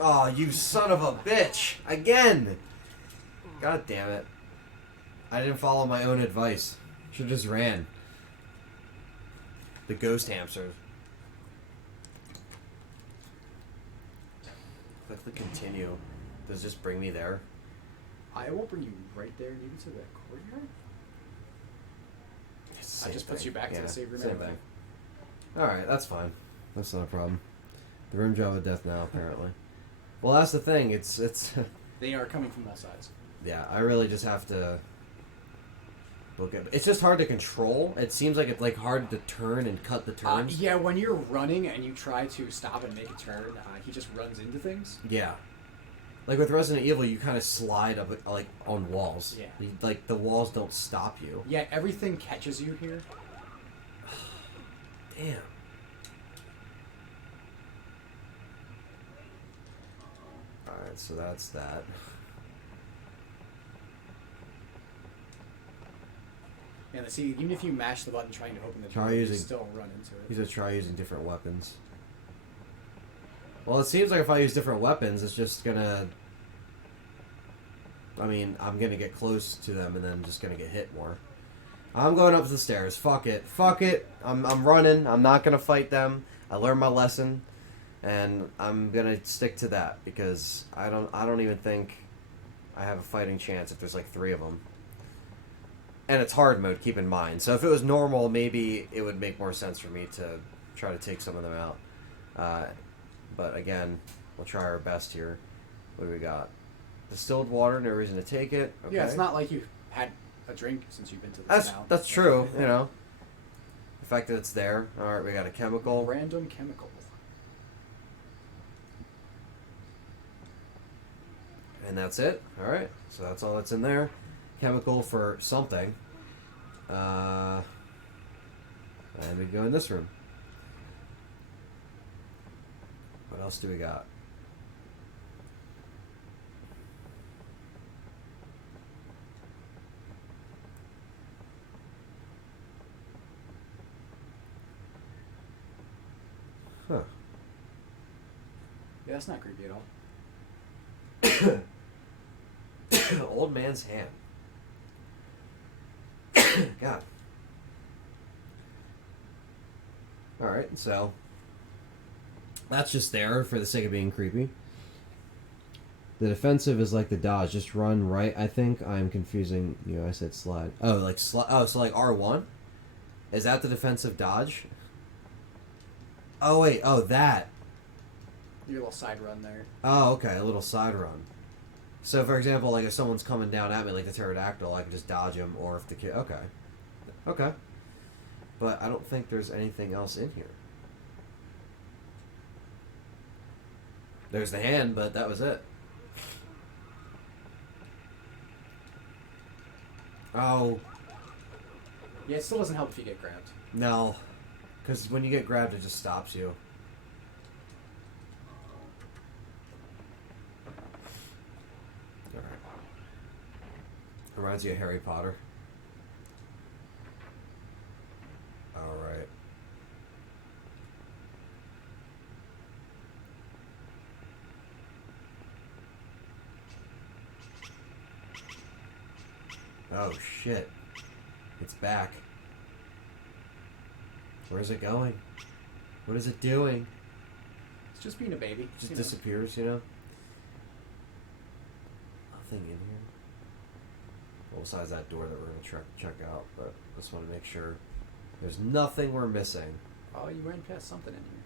Oh, you son of a bitch! Again! God damn it. I didn't follow my own advice. Should've just ran. The ghost hamsters. Click the continue. Does this bring me there? I will bring you right there, maybe to the courtyard. Same Just puts thing. you back to the save room Same anyway. thing. Alright, that's fine. That's not a problem. The rim job of death now, apparently. Well, that's the thing. It's They are coming from all sides. yeah, I really just have to look at. It's just hard to control. It seems like it's like hard to turn and cut the turns. Yeah, when you're running and you try to stop and make a turn, he just runs into things. Yeah. Like with Resident Evil, you kind of slide up like on walls. Yeah. Like the walls don't stop you. Yeah, everything catches you here. Damn. Alright, so that's that. And see, even if you mash the button trying to open the Try door, you using- still run into it. He's gonna try using different weapons. Well, it seems like if I use different weapons, it's just gonna... I mean, I'm gonna get close to them and then just gonna get hit more. I'm going up the stairs. Fuck it. Fuck it. I'm running. I'm not gonna fight them. I learned my lesson. And I'm gonna stick to that because I don't even think I have a fighting chance if there's like 3 of them. And it's hard mode, keep in mind. So if it was normal, maybe it would make more sense for me to try to take some of them out. But again, we'll try our best here. What do we got? Distilled water, no reason to take it. Okay. Yeah, it's not like you've had a drink since you've been to this town. That's true, you know. The fact that it's there. Alright, we got a chemical. Random chemical. And that's it. Alright, so that's all that's in there. Chemical for something. And we go in this room. What else do we got? Huh. Yeah, that's not creepy at all. Old man's hand. God. Alright, so that's just there for the sake of being creepy. The defensive is like the dodge. Just run right, I think. I'm confusing you. I said slide. Oh, like oh, so like R1? Is that the defensive dodge? Oh, wait. Oh, that. Your little side run there. Oh, okay. A little side run. So, for example, like if someone's coming down at me, like the pterodactyl, I can just dodge him, or if the kid... Okay. Okay. But I don't think there's anything else in here. There's the hand, but that was it. Oh, Yeah, it still doesn't help if you get grabbed. no. Because when you get grabbed, it just stops you. Alright. Reminds you of Harry Potter. Alright. Oh shit. It's back. Where's it going? What is it doing? It's just being a baby. It just you know. disappears, you know? Nothing in here. Well, besides that door that we're going to check out, but I just want to make sure there's nothing we're missing. Oh, you ran past something in here.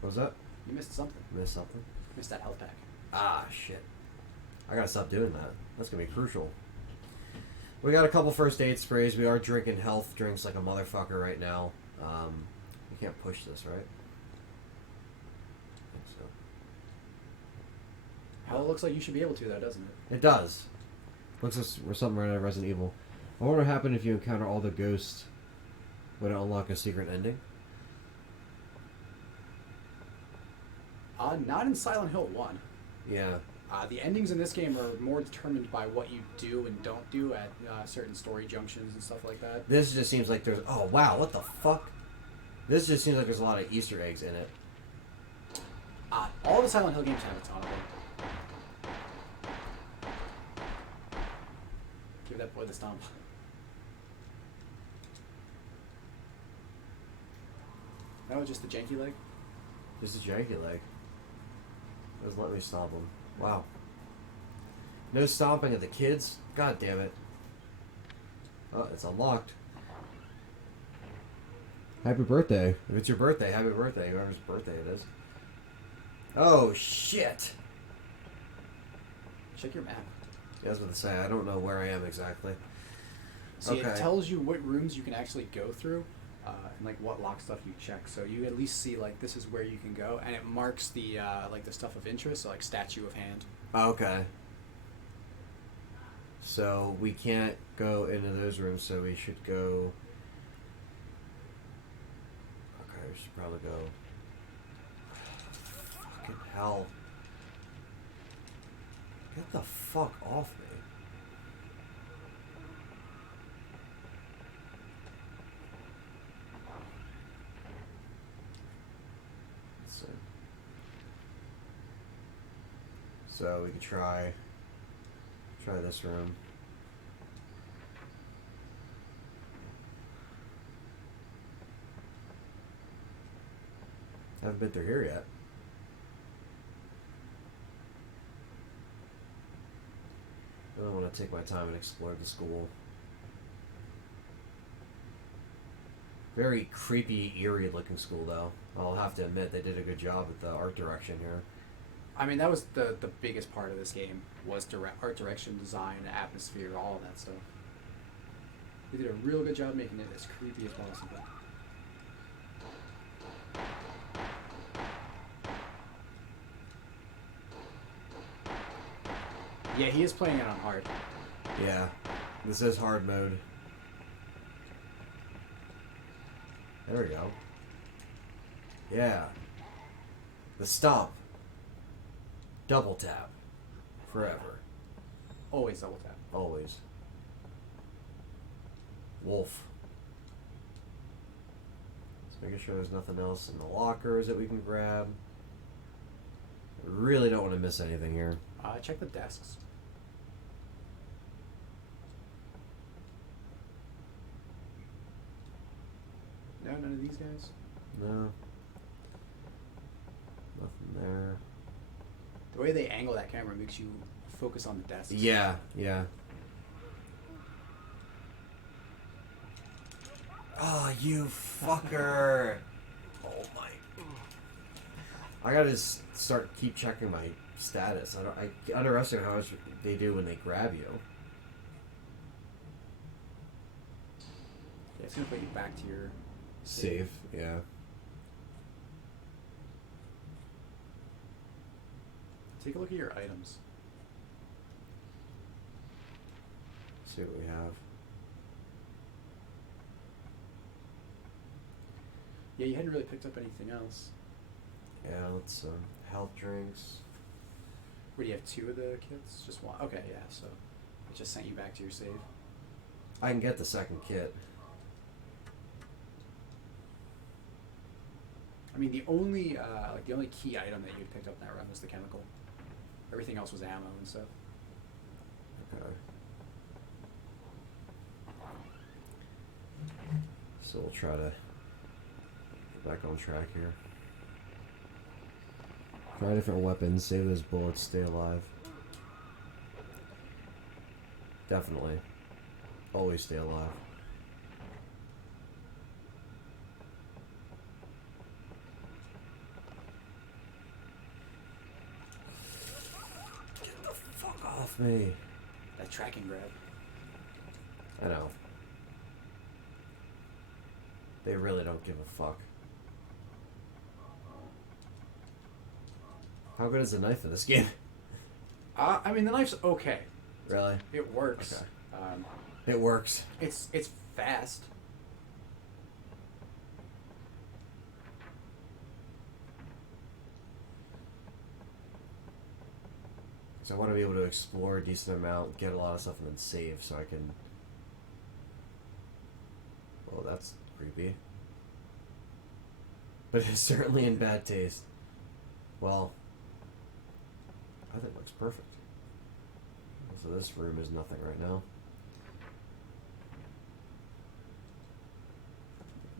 What was that? You missed something. Missed something? Missed that health pack. Ah, shit. I gotta stop doing that. That's gonna be crucial. We got a couple first aid sprays. We are drinking health drinks like a motherfucker right now. You can't push this, right? I think so. Hell, it looks like you should be able to, though, doesn't it? It does. Looks like we're something right out of Resident Evil. I wonder what happened if you encounter all the ghosts. Would it unlock a secret ending? Not in Silent Hill 1. Yeah. The endings in this game are more determined by what you do and don't do at certain story junctions and stuff like that. This just seems like there's... Oh, wow, what the fuck? This just seems like there's a lot of Easter eggs in it. All the Silent Hill games have a ton of them. Give that boy the stomp. That was just the janky leg? Just a janky leg. Doesn't let me stomp him. Wow. No stomping of the kids? God damn it. Oh, it's unlocked. Happy birthday. If it's your birthday, happy birthday. Whoever's birthday it is. Oh, shit. Check your map. Yeah, I was about to say, I don't know where I am exactly. See, Okay. it tells you what rooms you can actually go through, and like what lock stuff you check. So you at least see like this is where you can go, and it marks the like the stuff of interest, so like statue of hand. Okay. So we can't go into those rooms, so we should go... Okay, we should probably go... Fucking hell. Get the fuck off me. Let's see. So we could try this room. Haven't been through here yet. I don't want to take my time and explore the school. Very creepy, eerie looking school though. I'll have to admit they did a good job with the art direction here. I mean, that was the biggest part of this game was art direction, design, atmosphere, all of that stuff. They did a real good job making it as creepy as possible. Yeah, he is playing it on hard. Yeah, this is hard mode. There we go. Yeah. The stomp. Double tap. Forever. Always double tap. Always. Wolf. Just making sure there's nothing else in the lockers that we can grab. I really don't want to miss anything here. Check the desks. No, none of these guys? No. Nothing there. The way they angle that camera makes you focus on the desks. Yeah, yeah. Oh, you fucker! Oh my! I gotta just keep checking my status. I underestimate how much they do when they grab you. Yeah, it's gonna put you back to your Save, yeah. Take a look at your items. See what we have. Yeah, you hadn't really picked up anything else. Yeah, let's health drinks. What do you have? 2 of the kits? Just one? Okay, yeah. So it just sent you back to your save. I can get the second kit. I mean, the only key item that you had picked up in that run was the chemical. Everything else was ammo and stuff. Okay. So we'll try to get back on track here. Try different weapons, save those bullets, stay alive. Definitely. Always stay alive. Get the fuck off me. That tracking grab. I know. They really don't give a fuck. How good is the knife in this game? I mean, the knife's okay. Really? It works. Okay. It works. It's fast. So I want to be able to explore a decent amount, get a lot of stuff, and then save so I can... Well, that's creepy. But it's certainly in bad taste. Well, I think it looks perfect. So this room is nothing right now.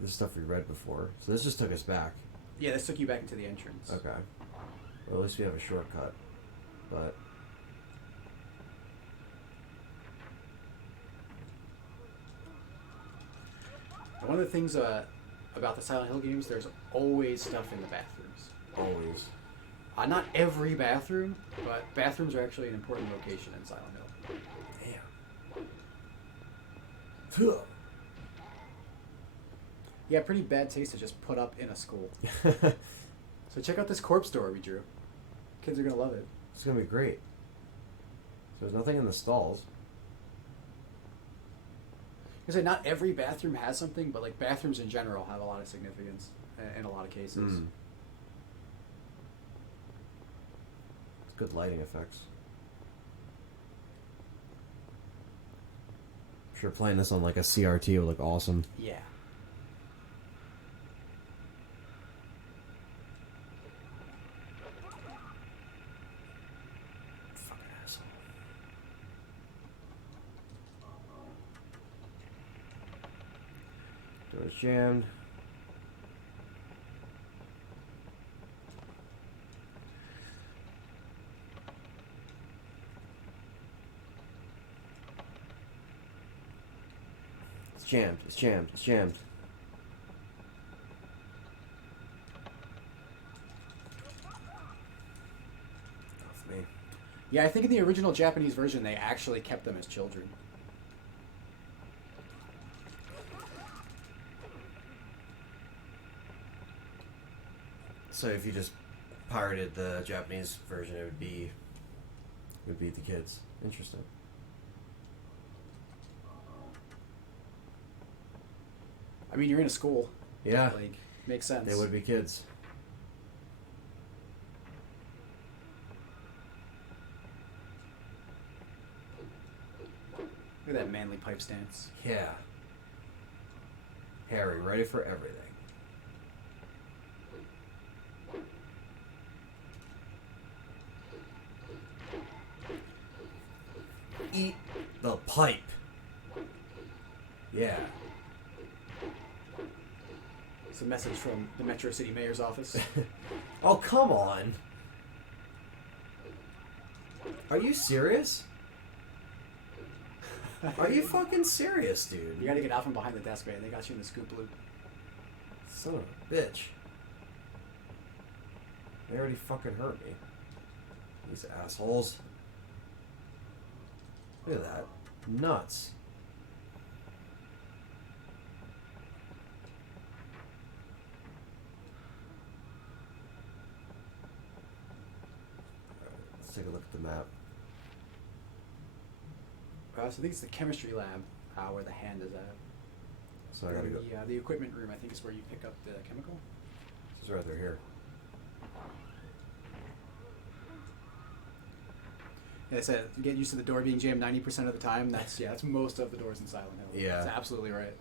This stuff we read before. So this just took us back. Yeah, this took you back into the entrance. Okay. Well, at least we have a shortcut. But... One of the things about the Silent Hill games, there's always stuff in the bathrooms. Always. Not every bathroom, but bathrooms are actually an important location in Silent Hill. Damn. Yeah, pretty bad taste to just put up in a school. So check out this corpse door we drew. Kids are going to love it. It's going to be great. So there's nothing in the stalls. I say not every bathroom has something, but like bathrooms in general have a lot of significance in a lot of cases. Mm. It's good lighting effects. I'm sure playing this on like a CRT would look awesome. Yeah. Fucking asshole. Door's jammed. It's jammed. It's jammed. It's jammed. Off me. Yeah, I think in the original Japanese version they actually kept them as children. So if you just pirated the Japanese version, it would be the kids. Interesting. I mean, you're in a school. Yeah, Like, makes sense. they would be kids. Look at that manly pipe stance. Yeah. Harry, ready for everything. Eat the pipe. Yeah. It's a message from the Metro City Mayor's office. Oh, come on. Are you serious? Are you fucking serious, dude? You gotta get out from behind the desk, man. They got you in the scoop loop. Son of a bitch. They already fucking hurt me. These assholes. Look at that. Nuts. Alright, let's take a look at the map. So I think it's the chemistry lab where the hand is at. So I gotta go. The equipment room, I think, is where you pick up the chemical. It's right through here. Yeah, I said get used to the door being jammed 90% of the time. That's most of the doors in Silent Hill. Yeah. That's absolutely right.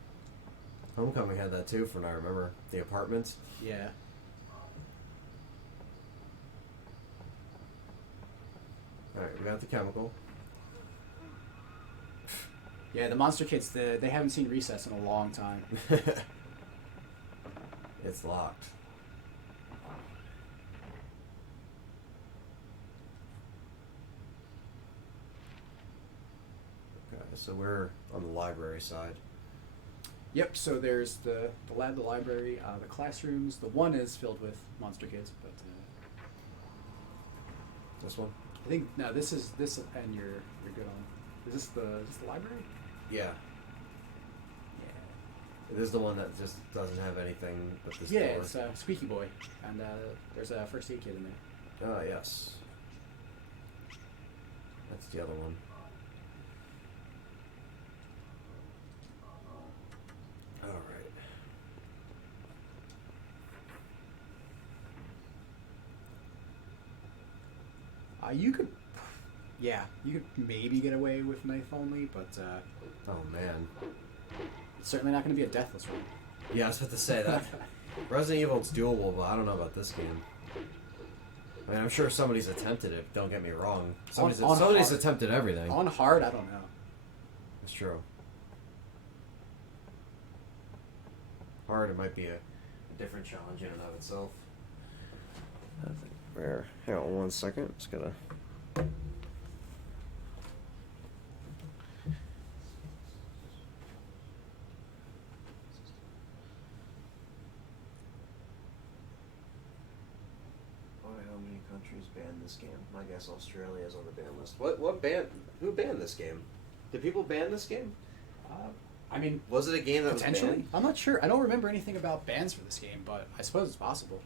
Homecoming had that too, from what I remember. The apartments. Yeah. Alright, we got the chemical. Yeah, the monster kids, they haven't seen Recess in a long time. It's locked. Okay, so we're on the library side. Yep, so there's the lab, the library, the classrooms. The one is filled with monster kids, but This one? I think no, this and you're good on. Is this the library? Yeah. Yeah. This is the one that just doesn't have anything but this Yeah, door. it's Squeaky Boy, and there's a first aid kit in there. Oh, yes. That's the other one. Alright. You could maybe get away with knife only, but Oh, man. it's certainly not going to be a deathless one. Yeah, I was about to say that. Resident Evil's doable, but I don't know about this game. I mean, I'm sure somebody's attempted it, don't get me wrong. Somebody's hard. attempted everything. On hard, I don't know. It's true. Hard, it might be a different challenge in and of itself. Where? Hang on one second. Just gotta. How many countries banned this game? I guess Australia is on the ban list. What banned? Who banned this game? Did people ban this game? I mean, Was it a game that was potentially. banned? I'm not sure. I don't remember anything about bans for this game, but I suppose it's possible.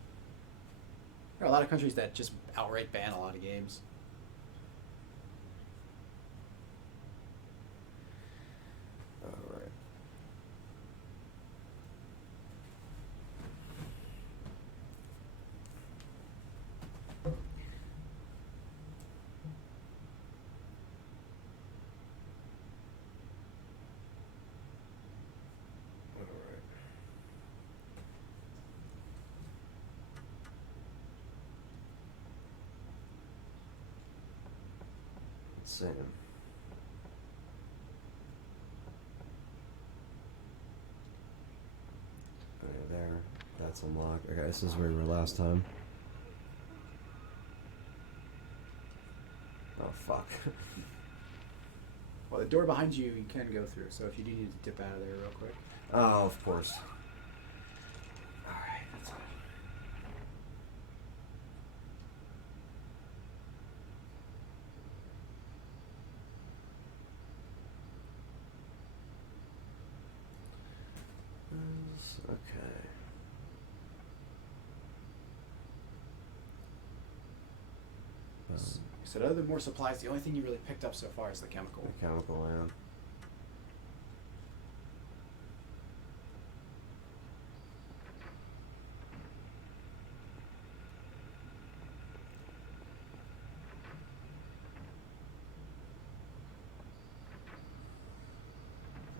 There are a lot of countries that just outright ban a lot of games. Alright. Alright. Let's see. Okay, there. That's unlocked. Okay, this is where we were last time. Oh, fuck. Well, the door behind you can go through, so if you do need to dip out of there real quick. Oh, of course. Alright, that's all. Okay. So other than more supplies, the only thing you really picked up so far is the chemical. The chemical land.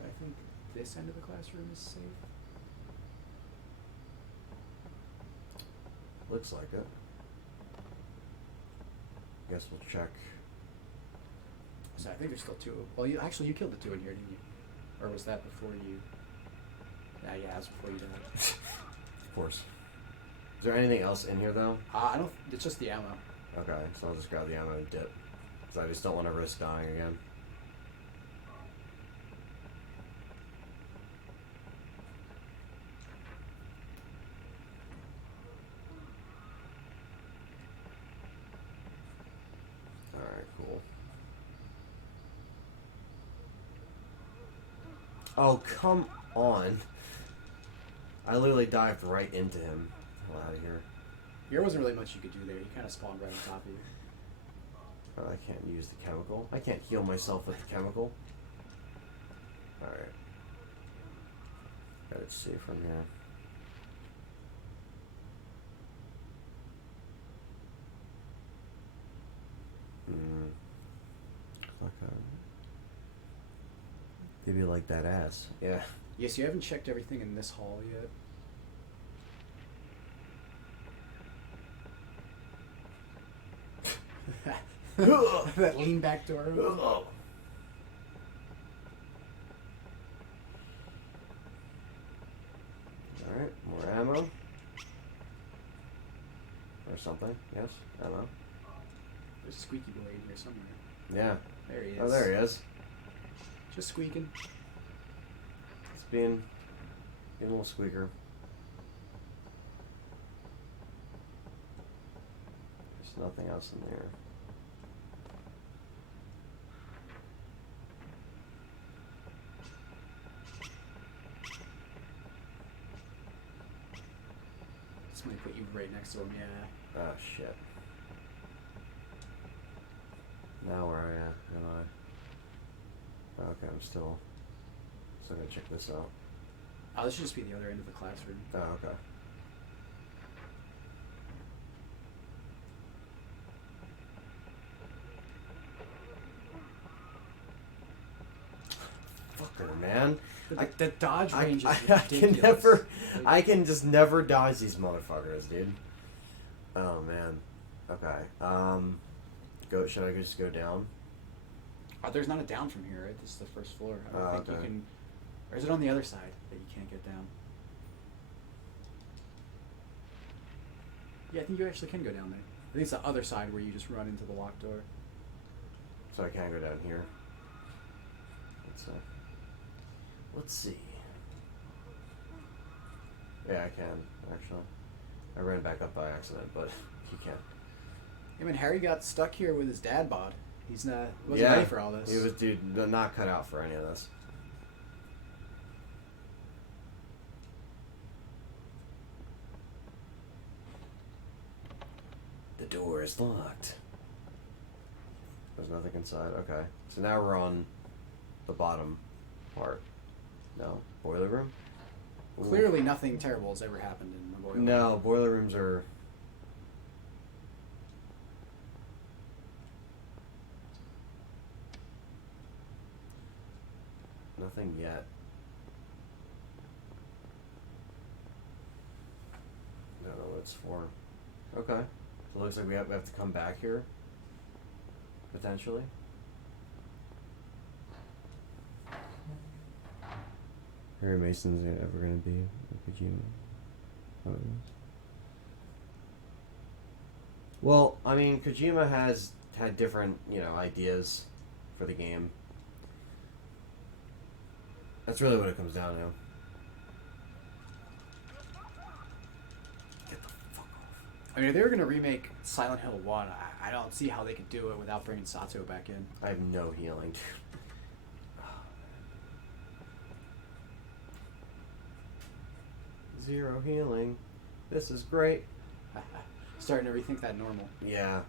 I think this end of the classroom is safe. Looks like it. Guess we'll check. So I think there's still two. Well, you killed the two in here, didn't you? Or was that before you? Yeah, it was before you did that. Of course. Is there anything else in here though? I don't. It's just the ammo. Okay, so I'll just grab the ammo and dip. Because I just don't want to risk dying again. Alright, cool. Oh, come on. I literally dived right into him. Hell out of here. There wasn't really much you could do there. You kind of spawned right on top of you. Oh, I can't use the chemical. I can't heal myself with the chemical. Alright. Let's see from here. Maybe like that ass. Yeah. Yes, you haven't checked everything in this hall yet. That lean back door. Alright, more ammo. Or something. Yes, ammo. There's a squeaky boy in here somewhere. Yeah. There he is. Oh, there he is. Just squeaking. It's being a little squeaker. There's nothing else in there. Somebody put you right next to him, yeah. Oh shit. Now where am I? Okay, I'm still gonna check this out. Oh, this should just be the other end of the classroom. Oh, okay. Fucker, man. The dodge range is I ridiculous. I can just never dodge these motherfuckers, dude. Oh man. Okay. Should I just go down? Oh, there's not a down from here, right? This is the first floor. I don't think okay. you can. Or is it on the other side that you can't get down? Yeah, I think you actually can go down there. I think it's the other side where you just run into the locked door. So I can't go down here. Let's see. Yeah, I can, actually. I ran back up by accident, but you can't. I mean, Harry got stuck here with his dad bod. He's not wasn't ready for all this. He was, dude, not cut out for any of this. The door is locked. There's nothing inside. Okay. So now we're on the bottom part. No. Boiler room? Ooh. Clearly nothing terrible has ever happened in the boiler room. No, boiler rooms are... Nothing yet. Don't know what it's for. Okay. So it looks like we have to come back here. Potentially. Harry Mason's ever gonna be a Kojima. Well, I mean, Kojima has had different, ideas for the game. That's really what it comes down to. Get the fuck off. I mean, if they were going to remake Silent Hill 1, I don't see how they could do it without bringing Sato back in. I have no healing, dude. Zero healing. This is great. Starting to rethink that normal. Yeah.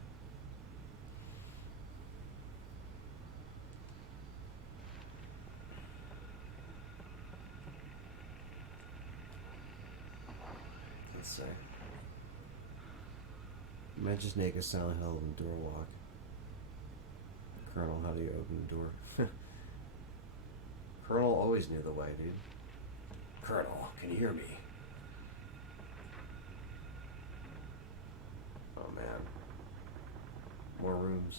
Let's see. You might just make a Silent Hill and door lock. Colonel, how do you open the door? Colonel always knew the way, dude. Colonel, can you hear me? Oh man. More rooms.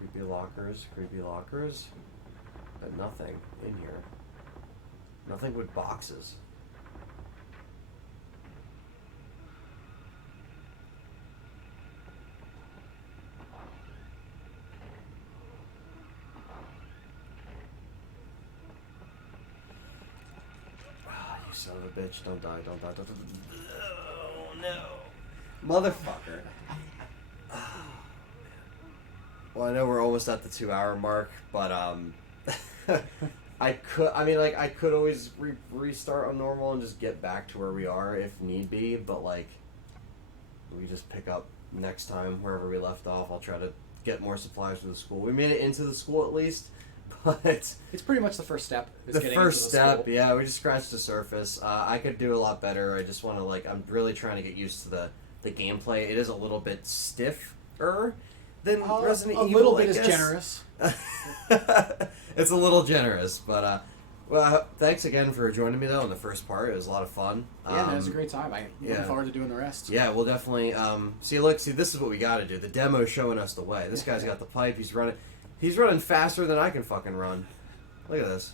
Creepy lockers. But nothing in here. Nothing with boxes. You son of a bitch, don't die. Oh no. Motherfucker. Well, I know we're almost at the 2-hour mark, but I could always restart on normal and just get back to where we are if need be, but we just pick up next time wherever we left off. I'll try to get more supplies for the school. We made it into the school at least, but It's pretty much the first step. Is the getting first into the step, school. yeah, we just scratched the surface. I could do a lot better. I just want to I'm really trying to get used to the gameplay. It is a little bit stiffer than Resident a Evil. little bit I is guess. generous. It's a little generous, but well, thanks again for joining me though in the first part. It was a lot of fun. Yeah, man, it was a great time. I'm yeah. looking forward to doing the rest. Yeah, we'll definitely see. Look, see, this is what we got to do. The demo's showing us the way. This guy's got the pipe. He's running. He's running faster than I can fucking run. Look at this.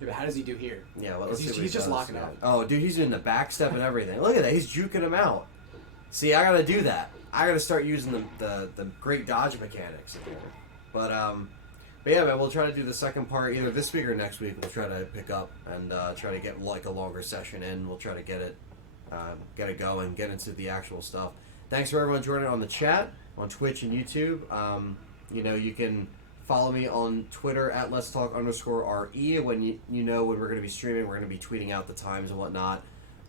Yeah, but how does he do here? Yeah, well, let's see what he's he just does. locking Yeah. up. Oh, dude, he's doing the back step and everything. Look at that. He's juking him out. See, I gotta do that. I gotta start using the great dodge mechanics in here. But yeah, man, we'll try to do the second part either this week or next week. We'll try to pick up and try to get a longer session in. We'll try to get it going, get into the actual stuff. Thanks for everyone joining on the chat on Twitch and YouTube. You can follow me on Twitter at Let's Talk _RE when you know when we're going to be streaming. We're going to be tweeting out the times and whatnot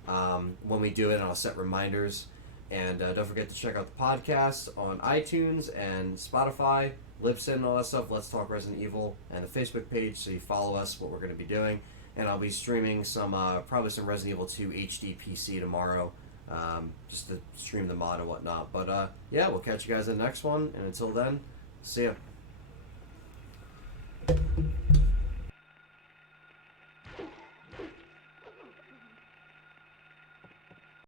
when we do it, and I'll set reminders. And don't forget to check out the podcast on iTunes and Spotify, Libsyn, all that stuff. Let's Talk Resident Evil, and the Facebook page, so you follow us, what we're going to be doing. And I'll be streaming probably some Resident Evil 2 HD PC tomorrow, just to stream the mod and whatnot. But yeah, we'll catch you guys in the next one, and until then, see ya.